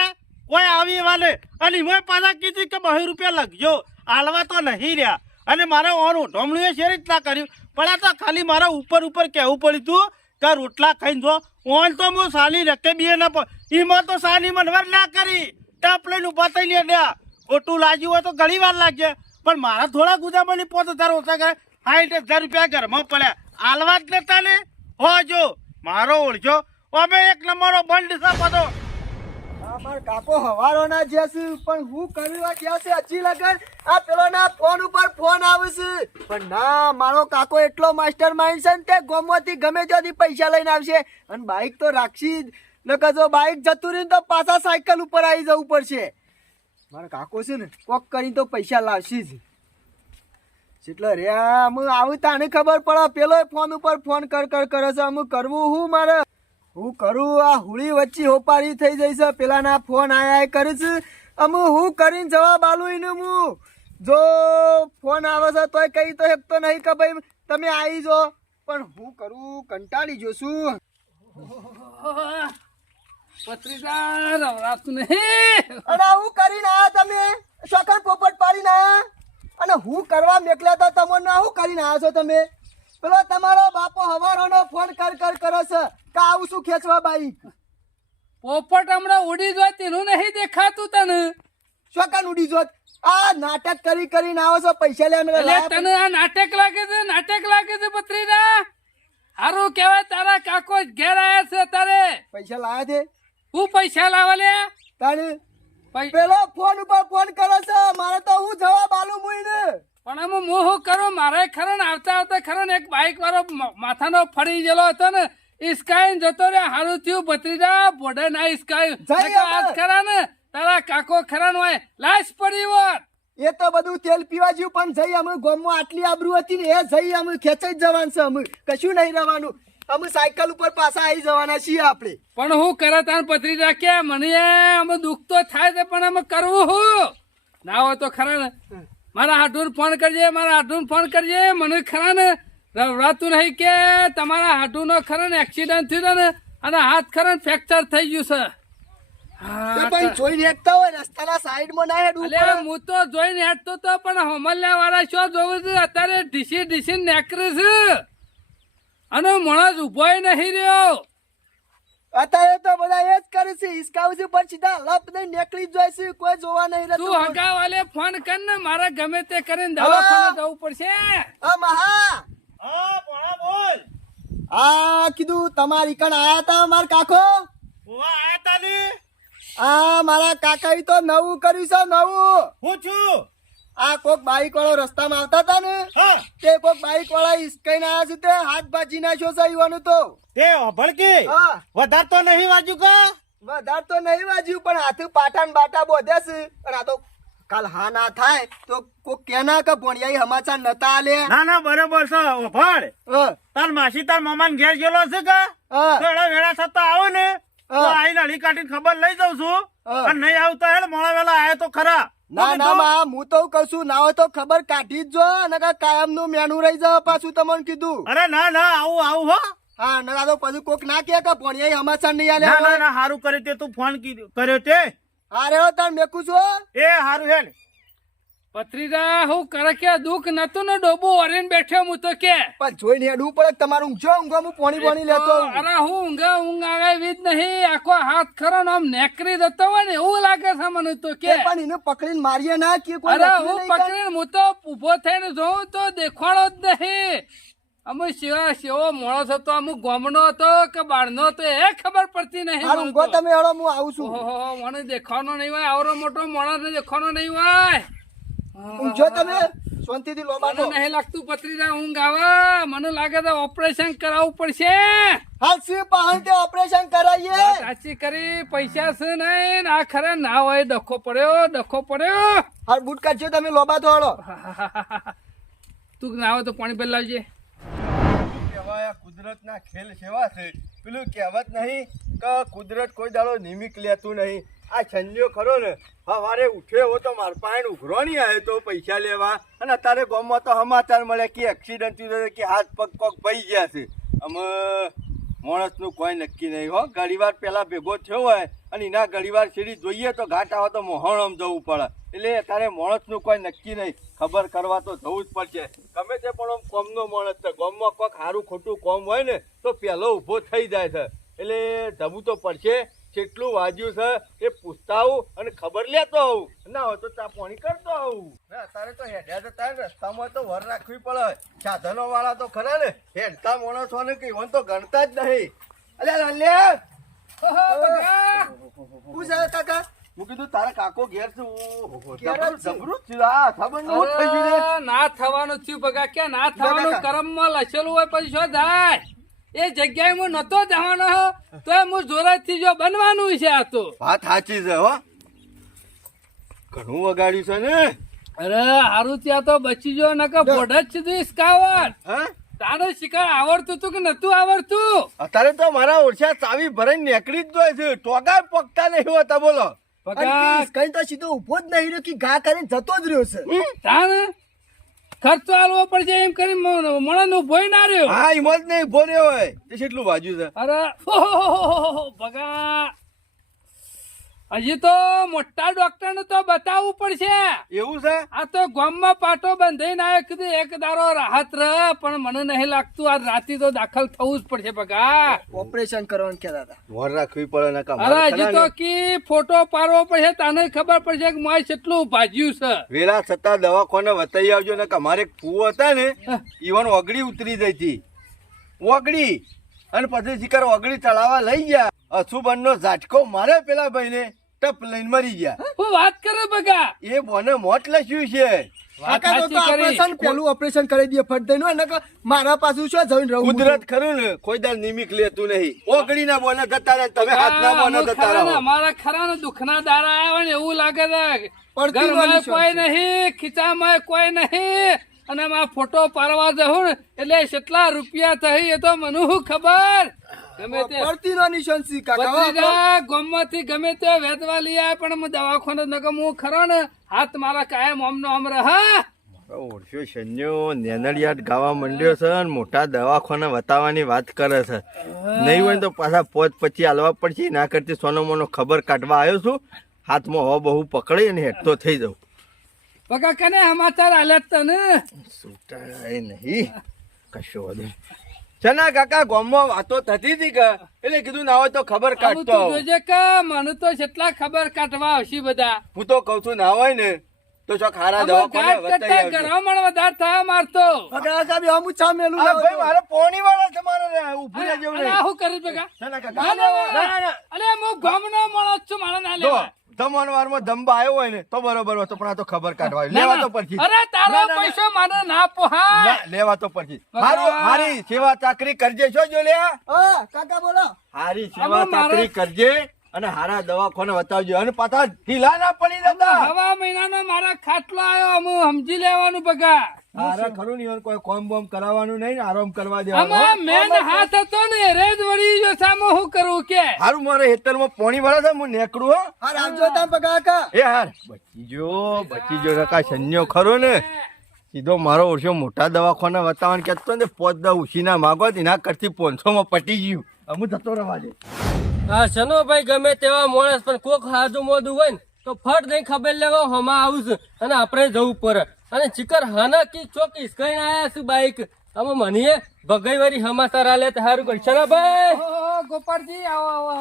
કોઈ આવી વાલે અને મેં પાછા કીધું કે 2 રૂપિયા લખજો આલવા તો નહીં રહ્યા. અને મારા ઓનું ઢોમણીએ શેર રીતના કર્યું પણ આ તો ખાલી મારા ઉપર કહેવું પડ્યું તું કે રોટલા ખાઈને જો. ઓન તો હું સાલી રકે બીએ ના પણ એમાં તો સાલી મનવાર ના કરી ટાપ લઈને ઉભા થઈ લે ડ્યા. ખોટું લાગ્યું હોય તો ઘણી વાર લાગશે પણ મારા થોડા ગુજાબની 5000 ઓછા કરે 60,000 રૂપિયા ઘરમાં પડ્યા આલવા જ નતા ને. હો જો મારો ઓળખ્યો અમે 1 નંબરનો બંધ છે બધો. અમાર કાકો હવારો ના જ્યાં છે પણ હું કરવા ગયા છે હજી લગન આ પેલો ના ફોન ઉપર ફોન આવે છે પણ ના મારો કાકો એટલો માસ્ટર માઇન્ડ છે ને તે ગોમોથી ગમે ત્યાંથી પૈસા લઈને આવશે અને બાઈક તો રાખશી જ. નકર જો બાઈક જતું રહ્યું તો પાછા સાયકલ ઉપર આવી જવું પડશે. મારા કાકો છે ને કોક કરીને તો પૈસા લાવશી જ. જેટલો રે હું આવું તાને ખબર પડે પેલો ફોન ઉપર ફોન કર કરે છે. અમે કરવું હું મારે હું કરું આ હુળી વચ્ચે હોપારી થઈ જઈ છે. પેલાના ફોન આયા કરે છે અમે હું કરીને જવાબ આલું એને. હું જો ફોન આવે છે તોય કઈ તો એક તો નહીં કે ભાઈ તમે આવી જો પણ હું કરું કંટાળી જોશું. પત્રીદાર રવરાતું નહીં. અને હું કરીને આયા તમે શોખન પોપટ પાડીને આયા અને હું કરવા મેકલ્યા તો તમને હું કરીને આયા છો તમે. પેલો તમારો બાપો હવારોનો ફોન કરે છે કે આવું શું ખેંચવા બાઈક. પોપટ હમણાં ઉડી જાય તેનું નહીં દેખાતું તને. શોખન ઉડી જોત આ નાટક કરીને આવો છો પૈસા લે અમે એટલે તને આ નાટક લાગે છે, નાટક લાગે છે પત્રીદા. હારું કહેવાય તારા કાકો જ ઘેર આયા છે તારે. પૈસા લાયા છે હું પૈસા લાવવા લે. તાણે પેલો ફોન ઉપર ફોન કરે છે મારે તો હું જવાબ આલું મુઈને. પણ આમ હું શું કરું મારે ખરો ને આવતા ખરો ને એક બાઈક વાળો માથાનો ફરી ગયેલો હતો ને ઇસ્કાઈ જતો રે. હારું થયું ભત્રીજા બોર્ડર ના ઇસ્કાઈ આજ ખરા ને તારા કાકો ખરા નો લાશ પડી હોત. એ તો બધું તેલ પીવા જેવું પણ જઈ અમે ગામમાં આટલી આબરૂ હતી ને એ જઈ અમે ખેંચાઈ જ જવાનું છે. અમે કશું નહીં રહેવાનું. અમે સાયકલ ઉપર પાછા આવી જવાના છીએ આપણે. પણ હું કરે તાર પત્રીજા કે મને અમે દુઃખ તો થાય છે પણ અમે કરવું હું ના હોય તો ખરા ને મારા હાડુન ફોન કરજે, મારા હાડુન ફોન કરજે. મને ખરા ને રવડાતું નહીં કે તમારા હાડુનો ખરા ને એક્સિડન્ટ થયું ને અને હાથ ખરા ફ્રેક્ચર થઈ ગયું છે. તે પણ જોઈને હેકતા હોય રસ્તાના સાઈડમાં ના હેડવું અલે પડે. હું તો જોઈને હેઠતો તો પણ હોમલ્યા વાળા શું જોવું છે અત્યારે ઢીસી નેકરે છે અને માણસ ઉભો નહીં રહ્યો. અત્યારે તો બધા એ જ કરે છે હિસકાવું છે પણ સીધા લપ દઈ નીકળી જ જાય છે કોઈ જોવા નહીં તું રહેતું હગાવાલે ફોન કર ને મારા ગમે તે કરીને દવાખાને જવું પડશે. આ મહા હા પોણા બોલ. આ કીધું તમારી કણ આયા તા મારા કાકો ઉવા આયા તા ને. આ મારા કાકાએ તો નવું કર્યું છે નવું હું છું. આ કોક બાઈક વાળો રસ્તામાં આવતા હતા ને હા તે કોક બાઈક વાળા હિસકાઈને આયા છે તે હાથ ભાજી નાખ્યો છે ઈવાનું તો તે ભડકી હા વધાર તો નહીં વાજુ કા. વધાર તો નહીં વાજ્યું પણ હાથ પાટા ને બાટા બોધ્યા છે પણ આ તો કાલ હા ના થાય તો કોક કેના કે ભણિયાઈ સમાચાર નતા આલે ના ના બરોબર છે ભડ. હા તાર માસી તાર મામાને ઘેર ગયેલો છે કે હા વેળા વેળા થતા આવો ને તો હા. આઈને હળી કાઢીને ખબર લઈ જાઉં છું. હા. અને નહીં આવતા હેડ મોડા વેલા આયા તો ખરા. ના ના માં હું તો કહું છું ના હોય તો ખબર કાઢી જ જો અને કાયમ નું મેનુ રહી જાવ પાછું તમને કીધું અરે ના ના આવું આવું હો. હા નકા તો પછી કોક ના કે ભણિયાઈ સમાચાર નહીં ના ના આલે ના હારું કર્યું તે તું ફોન કર્યો તે. હા રેડો તાર મેકું છું એ હારું હેડ. પત્રીજા હું કરે કે દુઃખ નતું ને ડોબું વરીને બેઠો હું તો કે પણ જોઈને હેડવું પડે કે તમારું ઊંઘો ઊંઘો હું પોણી લેતો આવું. અરે હું ઊંઘ આવે એવી જ નહીં આખો હાથ ખરો ને આમ નેકરી જતો હોય ને એવું લાગે છે મને તો કે એ પણ એને પકડીને મારીએ ના કે કોઈ અરે નક્કી હું નહીં કાંઈ. પકડીને હું તો ઉભો થઈને જોઉં તો દેખાણો જ નહીં. અમુક સેવો મોણસ હતો અમુક ગોમનો હતો કે બાળનો હતો એ ખબર પડતી નહીં હારું મને ઊંઘો તો. તમે હેડો હું આવું છું ઓહો મને દેખાવાનો નહીં હોય આવરો મોટો માણસ દેખાવાનો નહીં હોય ઊંઘો તમે શાંતિથી લોબાટો મને નહીં લાગતું પત્રીજા ઊંઘ આવે મને લાગે તો ઓપરેશન કરાવવું પડશે. હાલ સી પાહણ તે ઓપરેશન કરાવીએ સાચી કરી પૈસા છે નહીં ને આ ખરા ના હોય ડખો પડ્યો હાલ બૂટ કાઢજો તમે લોબાટો હેડો તું ના હોય તો પાણી પેલા લાવજે. કહેવાય આ કુદરતના ખેલ સેવા છે પેલું કહેવત નહીં કે કુદરત કોઈ દાડો નિમિક લેતું નહીં. આ છંજો ખરો ને સવારે ઉઠ્યો તો માર પાસે ઉઘરો નહીં આવ્યો તો પૈસા લેવા અને અત્યારે ગામમાં તો સમાચાર મળે કે એક્સિડન્ટ થયું છે કે હાથ પગ પગ પડી ગયા છે. અમે માણસનું કોઈ નક્કી નહીં હો. ઘણીવાર પેલા ભેગો થયો હોય અને એના ઘણીવાર સીડી જોઈએ તો ઘાટ આવે તો મોહણમ જવું પડે એટલે અત્યારે માણસનું કોઈ નક્કી નહીં. ખબર કરવા તો જવું જ પડશે ગમે તે પણ આમ કોમનો માણસ છે. ગામમાં કોઈક સારું ખોટું કોમ હોય ને તો પહેલો ઊભો થઈ જાય છે એટલે જવું તો પડશે. કેટલું વાજ્યું છે એ પૂછતા આવું અને ખબર લેતો આવું ના હોય તો ચા પાણી કરતો આવું. અત્યારે તો હેડ્યા જતા રસ્તામાં તો વર રાખવી પડે. સાધનો વાળા તો ખરા ને હેડતા માણસોને કઈ વન તો ગણતા જ નહીં. અલ્યા લાલ્યા શું છે કાકા હું કીધું તારા કાકો ઘેર છે. ઓહો, ઘેર જ છે. જબરું જ છે. આ ખબર ન હોય થઈ ગયું રે. અરે, ના થવાનું થયું બગા કે ના થવાનું કાકા. કર્મમાં લખેલું હોય પછી શું થાય એ જગ્યાએ હું નતો જવાનો તો હું જોરાથી જો બનવાનું છે આ તો. વાત સાચી છે હો. ઘણું વગાડ્યું છે ને. અરે હારું ત્યાં તો બચી જો નકર બોર્ડ જ સીધું ઇસકાવટ. હા તારે શિકાર આવડતું તું કે નતું આવડતું? અત્યારે તો મારા ઓરછા ચાવી ભરાઈને નીકળી જ જાય છે. ટોગા પગતા નહીં હોતા બોલો. બગા કઈ તો સીધો ઉભો જ નહીં રહ્યો કે ઘા કરીને જતો જ રહ્યો છે તાને ખર્ચો આલવો પડશે એમ કરી મને નું ભોય ના રહ્યો. હા હિંમત નહીં ઉભો રહ્યો હોય તે કેટલું વાજ્યું છે. અરે ઓહોહોહો, બગા હજી તો મોટા ડોક્ટર ને તો બતાવવું પડશે. એવું છે. આ તો ગામમાં પાટો બંધાઈને આવ્યો કીધું એક દારો રાહત રહે પણ મને નહીં લાગતું આ રાતી તો દાખલ થવું જ પડશે બગા. ઓપરેશન કરવાનું કહેતા હતા મોર રાખવી પડે ને કામ. અરે હજી તો કી ફોટો પાડવો પડશે તને ખબર પડશે કે માય કેટલું ભાજ્યું છે. વેલા છતાં દવાખાને વતાઈ આવજો ને કે અમારે એક ફૂવો હતા ને ઈવન ઓગળી ઉતરી જઈ હતી. ઓગળી અને પછી શિકાર ઓગળી ચડાવવા લઈ ગયા. અશુબન નો ઝાટકો મારે પેલા ભાઈને ટપ લઈને મરી ગયા. હું વાત કરે બગા. એ બોને મોત લખ્યું છે. વાત કાકા તો સાચી કરી. ઓપરેશન પેલું ઓપરેશન કરી દે ફટ દઈને હોય ને કે મારા પાછું શું જઈને રહું કુદરત ખરું ને કોઈ દાર નિમિક લેતું નહીં. ઓગળી ના બોને જતા રહે તમે હાથના બોને અમુક જતા ખરા ને, રહો. અમારા ખરા ને દુઃખના દાડા આવ્યા હોય ને એવું લાગે છે. પડતી ઘરમાં વાળી કોઈ છે. નહીં ખીચામાં કોઈ નહીં અને આમાં ફોટો પાડવા જવું ને એટલે કેટલા રૂપિયા થઈ એ તો મને શું ખબર. ગમે તે પડતી નો નિશાન સી કાકા બત્રીજા ગામમાંથી ગમે તે વેદવા લઈ આવે પણ હું દવાખાને નકમ હું ખરો ને હાથ મારા કાયમ આમનો આમ રહે. ઓળખ્યો શન્યો નેનડિયાટ ગાવા માંડ્યો છે અને મોટા દવાખાને વતાવવાની વાત કરે છે. નહીં હોય ને તો પાછા પોત પછી હાલવા પડશે. ના કરતી સોનો મોનો ખબર કાઢવા આવ્યો છું. હાથમાં હો બહુ પકડી અને હેઠતો થઈ જાઉં. બકા કને સમાચાર આલ્યા તને? છૂટાય નહીં કશો વાંધો નહીં. શેના કાકા ગામમાં વાતો થતી હતી કે એટલે કીધું ના હોય તો ખબર આમ કાઢતો તું આવું. જોજે કે મને તો કેટલા ખબર કાઢવા આવશે બધા હું તો કઉ છું ના હોય ને તો છો ખારા આમ દવાખાને ગાંઠ કરતા વતાઈ આવજો. ગરામણ વધારે થયા મારતો કાકા બી હમું ચા મેલું અરે લાવો ભાઈ છો. મારે પોણી વાળા છે મારે ઊભું રહેજો અરે આ શું કરીશ ભેગા શેના ના, કાકા ના, ના. અરે હું ગામનો માણસ છું મારે ના જો લેવા ધમણ વારમાં ધંબા આવ્યો હોય ને તો બરોબર હતો પણ આ તો ખબર કાઢવા આવ્યો. ના, લેવા ના. તો પડશે અરે તારો ના, ના, પૈસો મને ના પોહાય ના, લેવા તો પડશે બરાબર. હારું હારી સેવા ચાકરી કરજે છો જો લ્યા હા કાકા બોલો. હારી આમાં સેવા મારે- ચાકરી કરજે અને હારા દવાખાને બતાવજો અને પાછા ઢીલા ના પડી જતા હવા મહિનાનો મારા ખાટલો આવ્યો હું સમજી લેવાનું બગા હારા ખરું નહીં કોઈ કોમ બોમ કરાવવાનું નહીં આરામ કરવા દેવાનું આમાં મેન હાથ હતો ને રેજ વળી જો સામો હું કરું કે હારું મારે હેતરમાં પોણી વાળા છે હું નેકડું હો હા આવજો તમે કાકા. એ હાર બચી જો કાકા સંયો ખરો ને સીધો મારો ઓછો મોટા દવાખાને બતાવવાનું કહેતો ને પોત દા ઉછીના માગો એના કરતી 500 માં પટી ગયું અમુ જતો રહેવા દે હા શનો ભાઈ ગમે તેવા માણસ પણ કોક હાજુ મોદું હોય ને તો ફટ નહીં ખબર લેવા હમા આવું છું અને આપણે જવું પડે અને ચિકર હાના કી ચોકીસ કઈ આયા છું બાઈક અમે મને ભગાઈ વાળી હમાસર આલે તો સારું કરી શનો ભાઈ ઓ ગોપાળજી આવો આવો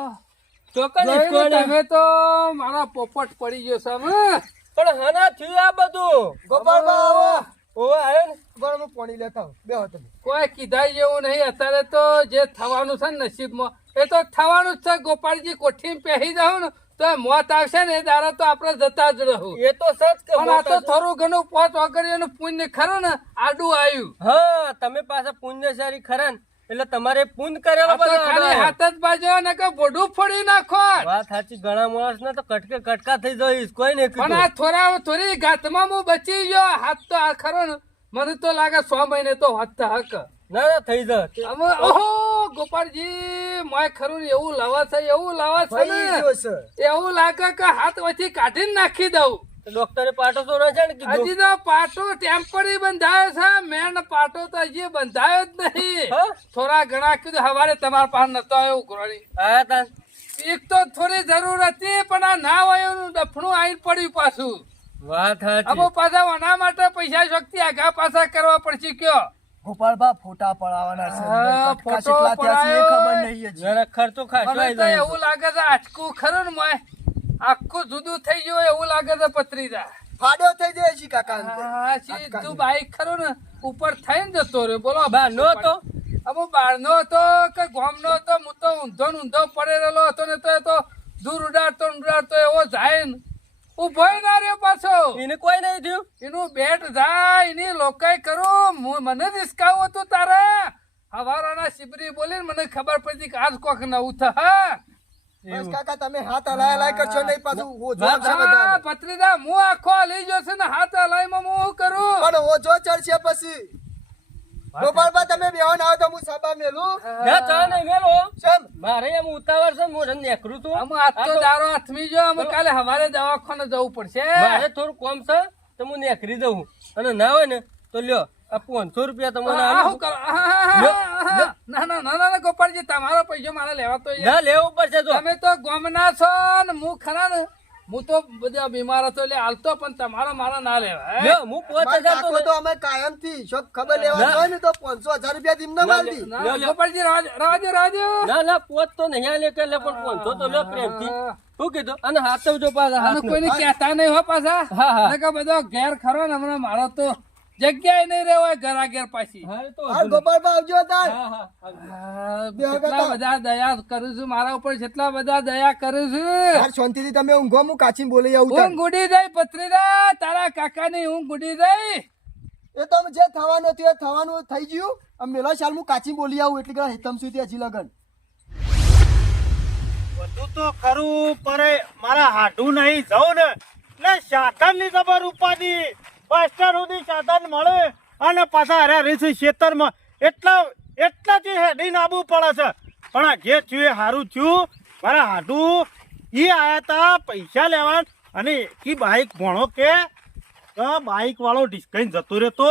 ચોક્કસ જોયું કોણ ને તમે તો મારા પોપટ પડી ગયો છે હમ? પણ હાના થયું આ બધું ગોપાળબા આવો. ઓ આયો ને બરાબર હું પાણી લેતા આવું. બેહો તમે. કોઈ કીધા જેવું નહીં અત્યારે તો જે થવાનું છે ને નસીબમાં એ તો થવાનું જ છે ગોપાળજી કોઠી પહેરી જાવ ને તો મોત આવશે ને એ દાડા તો આપણે જતા જ રહું એ તો સચ કે પણ આ તો મોટા છે. થોડું ઘણું પોત વગર પુણ્ય ખરું ને આડું આવ્યું હા તમે પાછા પુણ્યશાળી ખરા ને એટલે તમારે પુણ્ય કરેલો આ તો બધો ખાલી આડો. હાથ જ બાજુ ને કે બોડું ફોડી નાખો વાત સાચી ઘણા માણસ ને તો કટકે કટકા થઈ જઈશ કોઈ નહીં પણ આ થોડી ઘાતમાં હું બચી ગયો હાથ તો આ ખરો ને મને તો લાગે 6 મહિને તો હોત હક ના ના થઈ જાય હવે ઓહો ગોપાળજી મોય ખરું ને એવું લાવા છે ફરી ને ગયો છે. એવું લાગે કે હાથ વચ્ચે કાઢીને નાખી દઉં ડોક્ટરે પાટો તો છે ને કીધું હજી તો પાટો ટેમ્પરી બંધાયો છે મેન પાટો તો હજી બંધાયો જ નહીં હા? થોડા ઘણા કીધું હવારે તમારા પાસે નતો આવ્યો ઉઘરાણી આયા તા એક તો થોડી જરૂર હતી પણ આ ના હોય એનું ડફણું આવીને પડ્યું પાછું વાત સાચી અમુક પાછા વના માટે પૈસા શક્તિ આગા પાછા કરવા પડશે કયો ગોપાળબા ફોટા પડાવવાના છે. હા, કટકા ફોટો કેટલા થયા છે એ ખબર પડાયો. નહીં હજી. જરા ખર્ચો ખાસો મને આવી તો જાય એવું લાગે છે આટકું ખરું ને મોય આખું જુદું થઈ ગયું એવું લાગે છે પત્રીજા ફાડો થઈ જાય છે કાકા. હા સીધું બાઈક ખરું ને ઉપર થઈને જતો રહ્યો બોલો બા નો તો અમુક બહારનો હતો કે ગામનો હતો હું તો ઊંધો ને ઊંધો પડેલો હતો ને તો એ તો દૂર ઉડાડતો એવો જાય ને ઉભો ના રહ્યો પાછો એને કોઈ નહીં થયું એનું બેટ જાય એની લોકાઈ કરું મને જ હિસકાવું હતું તારે હવારાના શિબરી બોલીને મને ખબર પડી કે આજ કોક નવું થા બસ કાકા તમે હાથ હલાય હલાય કરશો નહીં પાછું ઓછો વાત છે વધારે. પત્રીજા હું આખો લઈ જશે ને હાથ હલાઈમાં હું શું કરું પણ ઓછો ચડશે પછી ગોપાળબા તમે બેહો ના આવો તો હું સભા મેલું. ના ચા નહીં મેલો ચમ. મારે એમ ઉતાવળ છે ને હું નેકરું છું આમ આજ તો દારો હાથમી જો અમે કાલે હવારે દવાખાને જવું પડશે મારે થોડું કોમ છે તો હું નેકરી દઉં અને ના હોય ને તો લ્યો આ 500 રૂપિયા તમને આ આલું. શું કરો? ના ગોપાળજી તમારો પૈસો મારે લેવા તો યાર. ના લેવું પડશે તો તમે તો ગોમના છો ને હું ખરા ને હું તો બધા બીમાર હતો એટલે હાલતો પણ તમારો મારા ના લેવા હે? લ્યો હું 5000 કાકો તો તો અમે કાયમથી શોખ ખબર લેવા ના. હોય ને તો 500,000 રૂપિયા દીમને માલ દી. ના, લ્યો, લ્યો. ગોપાળજી રાવા દો. ના ના પોત તો નહીં લે કે લે પણ 500 તો લ્યો પ્રેમથી શું કીધું અને હાથવજો પાછા આને હાથનું. કોઈને કહેતા નહીં હો પાછા હા, હા. નકર બધો ઘેર ખરો ને હમણાં મારો તો જગ્યાએ નહીં રહેવાય ઘરા ઘેર પાછી હા, એ તો હાલ ગોપાળબા આવજો તાર. હા, હા, હા. કેટલા બધા દયા કરું છું મારા ઉપર કેટલા બધા દયા કરું છું યાર શાંતિથી તમે ઊંઘો હું કાચીને બોલી આવું તાર. ઊંઘ ઉડી જાય પત્રીરા તારા કાકાની ઊંઘ ઉડી જાય એ તો જે થવાનું હતું એ થવાનું થઈ ગયું. આમ મેલા શાલ હું કાચી બોલી આવું એટલે કે હિતમ સુધી હજી લગન. બધું તો ખરું પરે મારા હાડું નહીં જાઉં ને એટલે સાધન ની ખબર ઉપાડી બસ સ્ટેન્ડ સુધી સાધન મળે અને પાછા હરે રીસ ખેતરમાં એટલા જ હેડીને આવવું પડે છે પણ આ જે થયું એ સારું થયું મારા હાડું એ આયા તા પૈસા લેવા અને એ બાઈક ભણો કે બાઈક વાળો ડિસ્કાઈન જતો રહેતો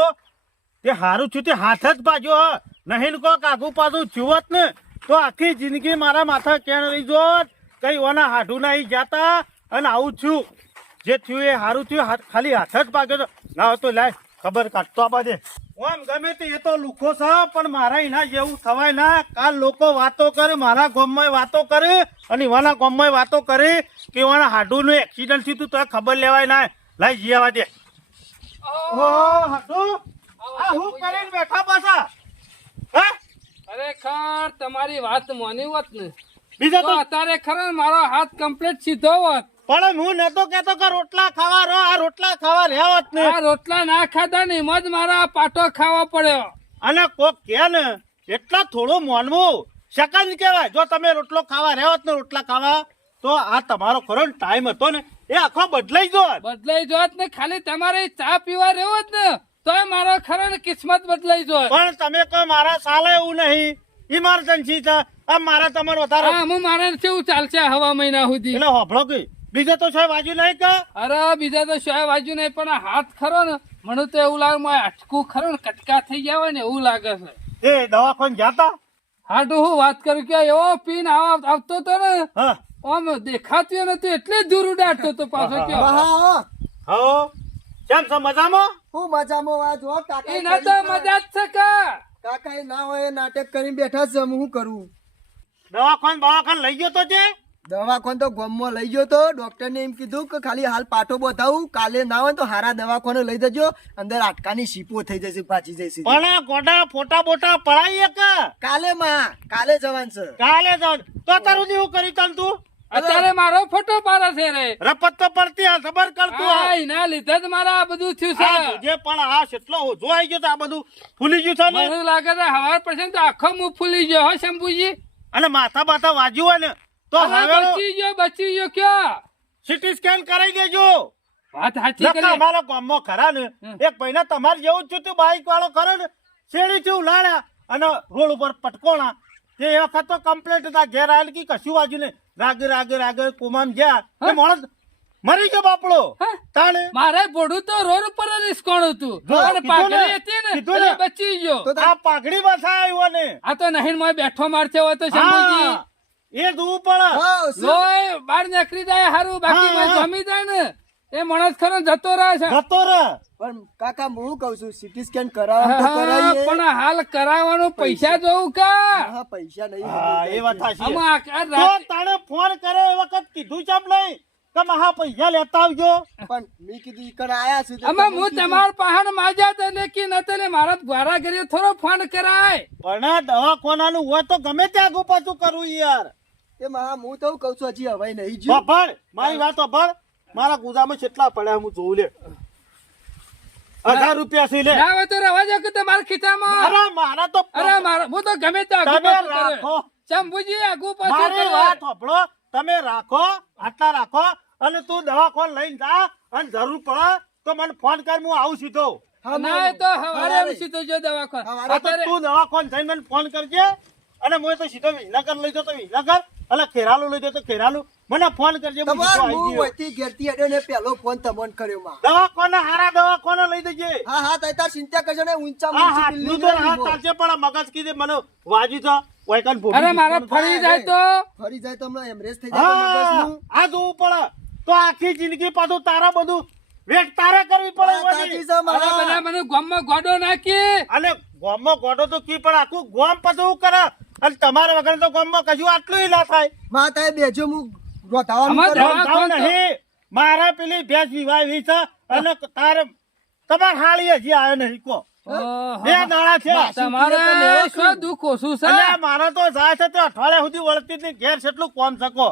તે સારું થયું તે હાથ જ બાજ્યો નહીં કોક આગું પાછું થયું ને તો આખી જિંદગી મારા માથા કેણ રહી જોત કઈ ઓના હાડું નહીં જાતા અને આવું થયું જે થયું એ સારું થયું ખાલી હાથ જ પાક્યો તો ના હોય તો લાય ખબર કાઢતો બાજે ઓમ ગમે તે એ તો લુખો છે પણ મારા એના જેવું થવાય ના. કાલ લોકો વાતો કરે, મારા ગામમાં વાતો કરે અને એવાના ગામમાં વાતો કરે કે એવાના હાડુનું એક્સિડન્ટ થયું તો ખબર લેવાય ના. લઈ જઈ આવવા દે. ઓ હાડુ આ હું કરીને બેઠા પાછા હે? ખરેખર તમારી વાત માની હોત ને બીજા તો તો અત્યારે ખરો ને મારો હાથ કમ્પ્લીટ સીધો હોત. પણ હું નતો કેતો કે રોટલા ખાવા રહો, આ રોટલા ખાવા રહ્યા હોત ને. આ રોટલા ના ખાધા ને એમાં જ મારા પાટો ખાવા પડ્યો. અને કોક કે ને એટલા થોડું માનવું સેકન્ડ કહેવાય. જો તમે રોટલો ખાવા રહ્યા હોત ને રોટલા ખાવા તો આ તમારો ખરો ટાઈમ હતો ને એ આખો બદલાઈ ગયો હોત. બદલાઈ જોત ને ખાલી તમારે ચા પીવા રહ્યો હોત ને તોય મારો ખરો ને કિસ્મત બદલાઈ જોત. પણ તમે કહો મારા સાલે એવું નહીં, ઇમરજન્સી છે. આમ મારા તમારો વધારે હા હું મારે કેવું ચાલશે હવા મહિના સુધી. એટલે હોભળો કે બીજો તો છે બાજુ નહીં કે અરે બીજા તો શોય બાજુ નહીં પણ આ હાથ ખરો ને મને તો એવું લાગે મારે અટકું ખરો ને કટકા થઈ ગયા હોય ને એવું લાગે છે. એ દવાખાને જાતા હાટું હું વાત કરું કે એવો પીન આવતો તો ને હા આમ દેખાતું નતું એટલે જ દૂર ઉડાડતો તો પાછો કયો હા હો કેમ છો મજામાં? હું મજામાં આ જો કાકા એ ના તો મજા જ છે કા કાકા એ ના હોય એ નાટક કરીને બેઠા છે. હું કરું દવાખાને લઈ ગયો તો છે. દવાખાને તો ગામમાં લઈ ગયો તો ડોક્ટર ને એમ કીધું કે ખાલી હાલ પાટો બતાવું, કાલે ના હોય તો હારા દવાખાને લઈ જજો, અંદર આટકાની સીપો થઈ જશે, પાછી જશે. પણ આ ગોડા ફોટા બોટા પડાઈએ કે કાલે જવાન છે. કાલે જાવ તો તારું જેવું કરી તન તું અત્યારે મારો ફોટો પાડે છે રે રપત તો પડતી આ ખબર કરતું હા એના લીધે જ મારા આ બધું થયું છે. જે પણ આ કેટલો ઓછો આવી ગયો તો આ બધું ફૂલી ગયું છે ને. મને લાગે છે હવાર પછી તો આખો મું ફૂલી ગયો હો શંભુજી. અને માથા બાથા વાજ્યું હોય ને તો હવે હવે બચી ગયો ક્યાં સીટી સ્કેન કરાવી દેજો. વાત સાચી નકર કરી. અમારા ગામમાં ખરા ને એક ભાઈને તમારે જેવું જ થયું તું, બાઈક વાળો ખરો ને શેરી થી ઉલાડ્યા અને રોડ ઉપર પટકોણા. તે એ વખત તો કમ્પ્લેટ હતા, ઘેર આવેલ કે કશું વાજુ ને રાગે કોમામ ગયા એ માણસ મરી ગયો બાપડો. હા? તાણે મારે ભોડું તો રોડ ઉપર જ ઈસકોણું હતું જો, અને કીધું પાઘડી ને, હતી ને કીધું ને. એટલે બચી ગયો. આ પાઘડી બસા આવ્યો ને આ તો નહીં મોય બેઠો મારતે હોય તો શંભુજી હા, એ જોવું પડે. હા, શું? લોય બાર નીકળી જાય હારું બાકી હા, માં હા. જમી જાય ને એ માણસ ખરો જતો રહે છે. જતો રે પણ કાકા હું કઉ છું સીટી સ્કેન હા, કરાવવા તો કરાવીએ. પણ હાલ કરાવવાનું પૈસા જોવું કા હા, પૈસા નહીં. હા એ વાત સાચી છે. આમાં આ તો રાત- તાણે ફોન કરે એ વખત કીધું ચમ નહીં કે મહા પૈસા લેતા આવજો. પણ મેં કીધું ઈકણ આયા છું તો આમાં તમે હું કીધું. તમાર પહાડ માજા તને કે નતો ને મારા દ્વારા ઘરે થોડો ફોન કરાય. પણ દવાખાનાનું હોય તો ગમે ત્યાં આગુ પાછું કરવું યાર. એ માં હું તો કઉ છું હજી હવાઈ નહીં જ્યું. ભણ મારી વાત ભણ. મારા ગુજામાં કેટલા પડ્યા હું જોઉં લે. 1000 રૂપિયા છે લે. ના હોય તો રવા દો કે તમારા ખીચામાં. અરે મારા તો અરે મારા હું તો ગમે તે આગુ તમે પાછું કરે. રાખો. શંભુજી આગુ પાછું મારી કરે. વાત સાંભળો. તમે રાખો, આટલા રાખો અને તું દવાખાને લઈને જા અને જરૂર પડે તો મને ફોન કર, હું આવું સીધો. હા, ના એ તો હવારે આમ સીધો જો દવાખાને. હવારે આ તો અત્યારે- તું દવાખાને જઈને મને ફોન કરજે અને હું તો સીધો વિસનગર લઈ જતો વિસનગર, એટલે ખેરાલુ લઈ જતો ખેરાલુ. મને ફોન કરજે, હું તમાર સીધો આવી હું ગયો. વહીથી ઘેરથી હેડ્યો ને પહેલો ફોન તમને કર્યો માં. દવાખાને હારા દવાખાને લઈ જજે. હા તઈ તાર ચિંતા કરજો ને ઊંચા આ ઊંચી હાથનું બિલ્ડિંગ તો નહીં હાથ લીધો. ચાલશે પણ આ મગજ કીધે મને વાજ્યું તો વાયકાન ભોગવી અરે મારા દીધું. ફરી જાય તો ફરી જાય તો હમણાં એમરેજ થઈ જાય તો હા, મગજનું. આ જોવું પડે તો આખી જિંદગી પાછું તારા બધું વેટ તારે કરવી પડે વાત સાચી બધી. છે અરે મારા. બધા મને ગામમાં ગોડો નાખી. અને ગામમાં ગોડો તો કી પણ આખું ગામ પાછું એવું કરે અને તમારા વગર તો ગામમાં કશું આટલું ના થાય. માં તારે બેજો હું રોતાવાનું અમાર કરું. દવા- ગામ નહીં. મારા પેલી ભેંસ વિવાહી છે અને તારે તમાર હાળી હજી આવ્યો નહીં કો ઓહો. બે દાડા છે. તમારે શું દુઃખ ઓછું છે? અને મારા તો જાય છે તે અઠવાડિયા સુધી વળતી જ નહીં. ઘેર કેટલું કોમ શકો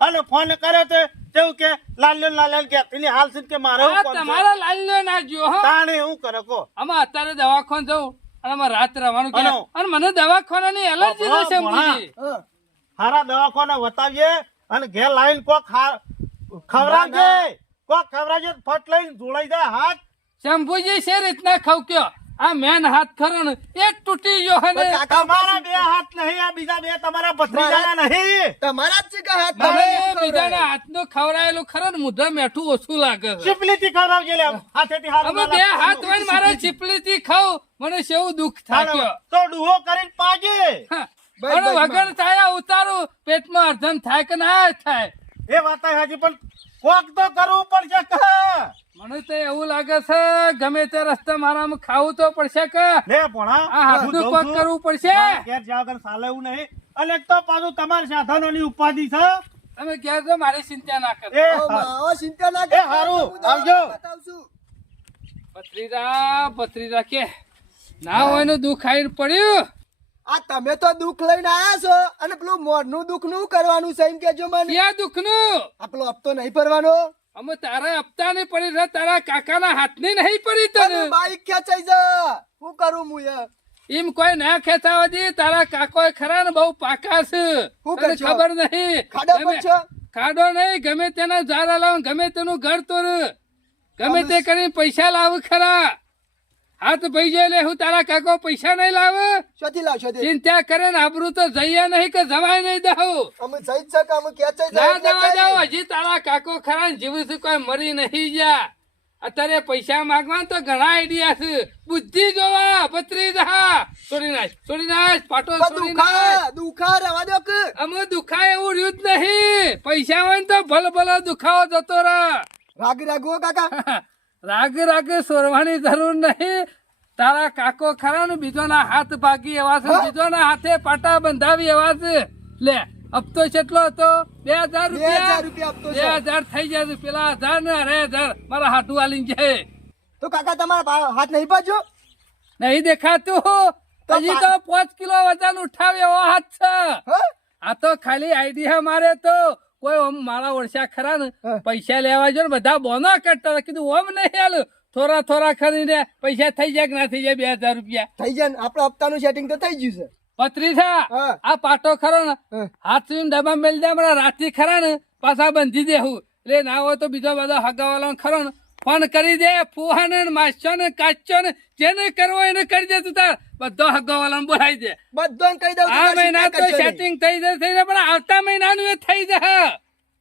અને ફોન કર્યો તે તેવું કે લાલ્યો ઘેર હાલ છે કે મારે એવું આ કોમ છે. તમારા લાલ્યો ના જ્યો હો. તાણે એવું કરે કો આમાં અત્યારે દવાખાને જવું અને આમાં રાત રહેવાનું કે અને- અને મને દવાખાનાની એલર્જી છે બાપરા, શંભુજી. હા. હારા દવાખાને બતાવીએ અને ઘેર લાઈન કોક ખવડાવજે, કોક ખવડાવજે ફટ લઈને જોડાઈ જાય હાથ. શંભુજી છે રીતના ખવક્યો આ મેન હાથ ખરો ને એક તૂટી ગયો હે ને પણ કાકા તમારા બે હાથ નહીં, આ બીજા બે તમારા ભત્રીજાના નહીં. તમારા જ છે કે હાથ હવે તમે બીજાના હાથનું ખવડાયેલું ખરો ને મુઢે મેઠું ઓછું લાગે છે. ચીપલીથી ખવડાવજે લે આમ. હાથેથી હાથ અમે બે હાથ હોય ને મારે ચીપલીથી ખાવ મને સેવું દુઃખ થાક્યો. તો ડૂહો કરીને પાજે. હા. બસ, પણ બસ, વગર થાય ઉતારું પેટમાં અર્ધન થાય કે ના થાય. એ વાત હાજી પણ કોક તો કરવું પડશે કે મને તો એવું લાગે છે ગમે તે રસ્તે મારામાં ખાવું તો પડશે કે લે ભણા આ હાથનું કોક કરવું પડશે. ઘેર જ્યાં આગળ ચાલે એવું નહીં અને એક તો પાછું તમારા સાધનોની ઉપાધિ છે. તમે ઘેર જો મારી ચિંતા ના કરો. એ ઓ માવો ચિંતા ના એ હારું, આવજો. બતાવશું. પથરીરા કે ના હોય નું દુઃખ આવીને પડ્યું. આ તમે તો દુઃખ લઈને આયા છો અને પેલું મોરનું દુઃખ નું કરવાનું છે એમ કેજો મને. ક્યાં દુઃખનું? આ પેલો હપ્તો નહીં ભરવાનો. અમે તારા હપ્તા ની પડી છે, તારા કાકાના હાથની નહીં પડી તને. બાઈક ખેંચાઈ જા. શું કરું હું યાર? એમ કોઈ ના ખેંચાવા દે. તારા કાકો ખરા ને બહુ પાકા છે, શું તને કરશો? ખબર નહીં. ખાડો ગમે- પડશો? ખાડો નહીં, ગમે તેના ઝાડા લાવ, ગમે તેનું ઘર તોડ, ગમે તે કરીને પૈસા લાવ ખરા. હાથ ભાઈ જાય લે હું તારા કાકો પૈસા નહીં લાવે. શોધી લાવ શોધી. ચિંતા કરે ને આબરૂ તો જઈએ નહીં કે જવાય નહીં દઉં. અમે જઈ જ શકે અમે ખેંચાઈ ના જાય જવા જાવ. હજી તારા કાકો ખરા ને જીવ છે, કોઈ મરી નહીં જા. અત્યારે પૈસા માંગવા તો ઘણા આઈડિયા છે. બુદ્ધિ જોવા બત્રી દહા છોડી નાખ પાટો છોડી નાખ. દુખા રહેવા દો કે. અમે દુખાય એવું રહ્યું જ નહીં. પૈસા હોય ને તો ભલો દુખાવો જતો રહે. રાગ રાગવો કાકા. રાગ સોરવાની જરૂર નહીં. તારા કાકો ખરા ને બીજોના હાથ ભાગી એવા છે, બીજોના હાથે પાટા બંધાવી એવા છે. લે હપ્તો કેટલો હતો? 2000 2000 રૂપિયા. રૂપિયા હપ્તો છે. 2000 થઈ જાય. પેલા 1000 ને 2000 મારા હાટુ આલીને જાય. તો કાકા તમારા હાથ નહીં પાજો. નહીં દેખાતું. હજી તો 5 કિલો વજન ઉઠાવે એવો હાથ છે. હા? આ તો ખાલી આઈડિયા મારે તો કોઈ ઓમ મારા ઓળશા ખરા ને પૈસા લેવા જો ને બધા બોના કરતા હતા. કીધું ઓમ નહીં હાલ, થોડા ખરીને પૈસા થઈ જાય કે ના થઈ જાય 2000 રૂપિયા. થઈ જાય ને આપણા હપ્તાનું સેટિંગ તો થઈ ગયું છે. પત્રીસા હા. આ પાટો ખરો ને હા. હાથ સુઈને ડબ્બા મેલી દે. હમણાં રાતથી ખરા ને પાછા બંધી દેવું. એટલે ના હોય તો બીજો બધો હગાવાળો ખરો ને ફોન કરી દે. ફુહાને ને માસ્યો ને કાચો ને જેને કરવો એને કરી દે. તું તાર બધો હગાવાળાને બોલાવી દે. બધોને કહી દઉં આ મહિના તો સેટિંગ થઈ જાય પણ આવતા મહિનાનું એ થઈ જાય.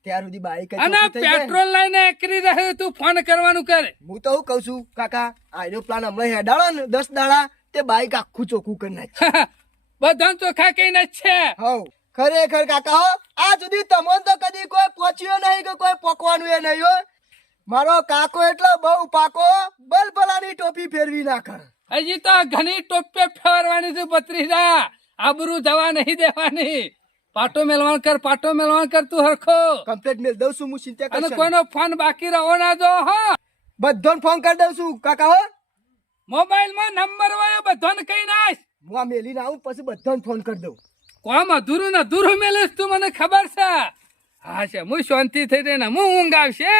ત્યાર સુધી બાઈક જ અને ચોખ્ખી થઈ જાય. પેટ્રોલ લઈને એકરી રહે. તું ફોન કરવાનું કરે. હું તો હું કઉ છું કાકા આનો પ્લાન હમણાં હેડાળો ને 10 દાડા તે બાઈક આખું ચોખ્ખું કરી નાખે. બધા ચોખા કઈ ન છે. હવ ખરેખર કાકા હો આ સુધી તમને તો કદી કોઈ પહોંચ્યો નહીં કે કોઈ પોકવાનું એ નહીં હો. મારો કાકો એટલો બહુ પાકો બલબલાની ટોપી ફેરવી નાખે. હજી તો ઘણી ટોપે ફેરવાની છે. પત્રીસા આબરૂ જવા નહીં દેવાની. પાટો મેલવાન કર તું હરખો. કમ્પ્લેટ મેલ દઉં છું હું ચિંતા અને કરશો કોઈનો ફોન બાકી રહો ના જો. હા બધાને ફોન કરી દઉં છું કાકા હો. મોબાઈલ માં નંબર હોય બધાને કઈ નાખ. હું આ મેલીને આવું પછી બધાને ફોન કરી દઉં. કોમ અધૂરું ને અધૂરું મેલેસ તું મને ખબર છે. હા છે હું શાંતિ થઈ જઈને હું ઊંઘ આવશે.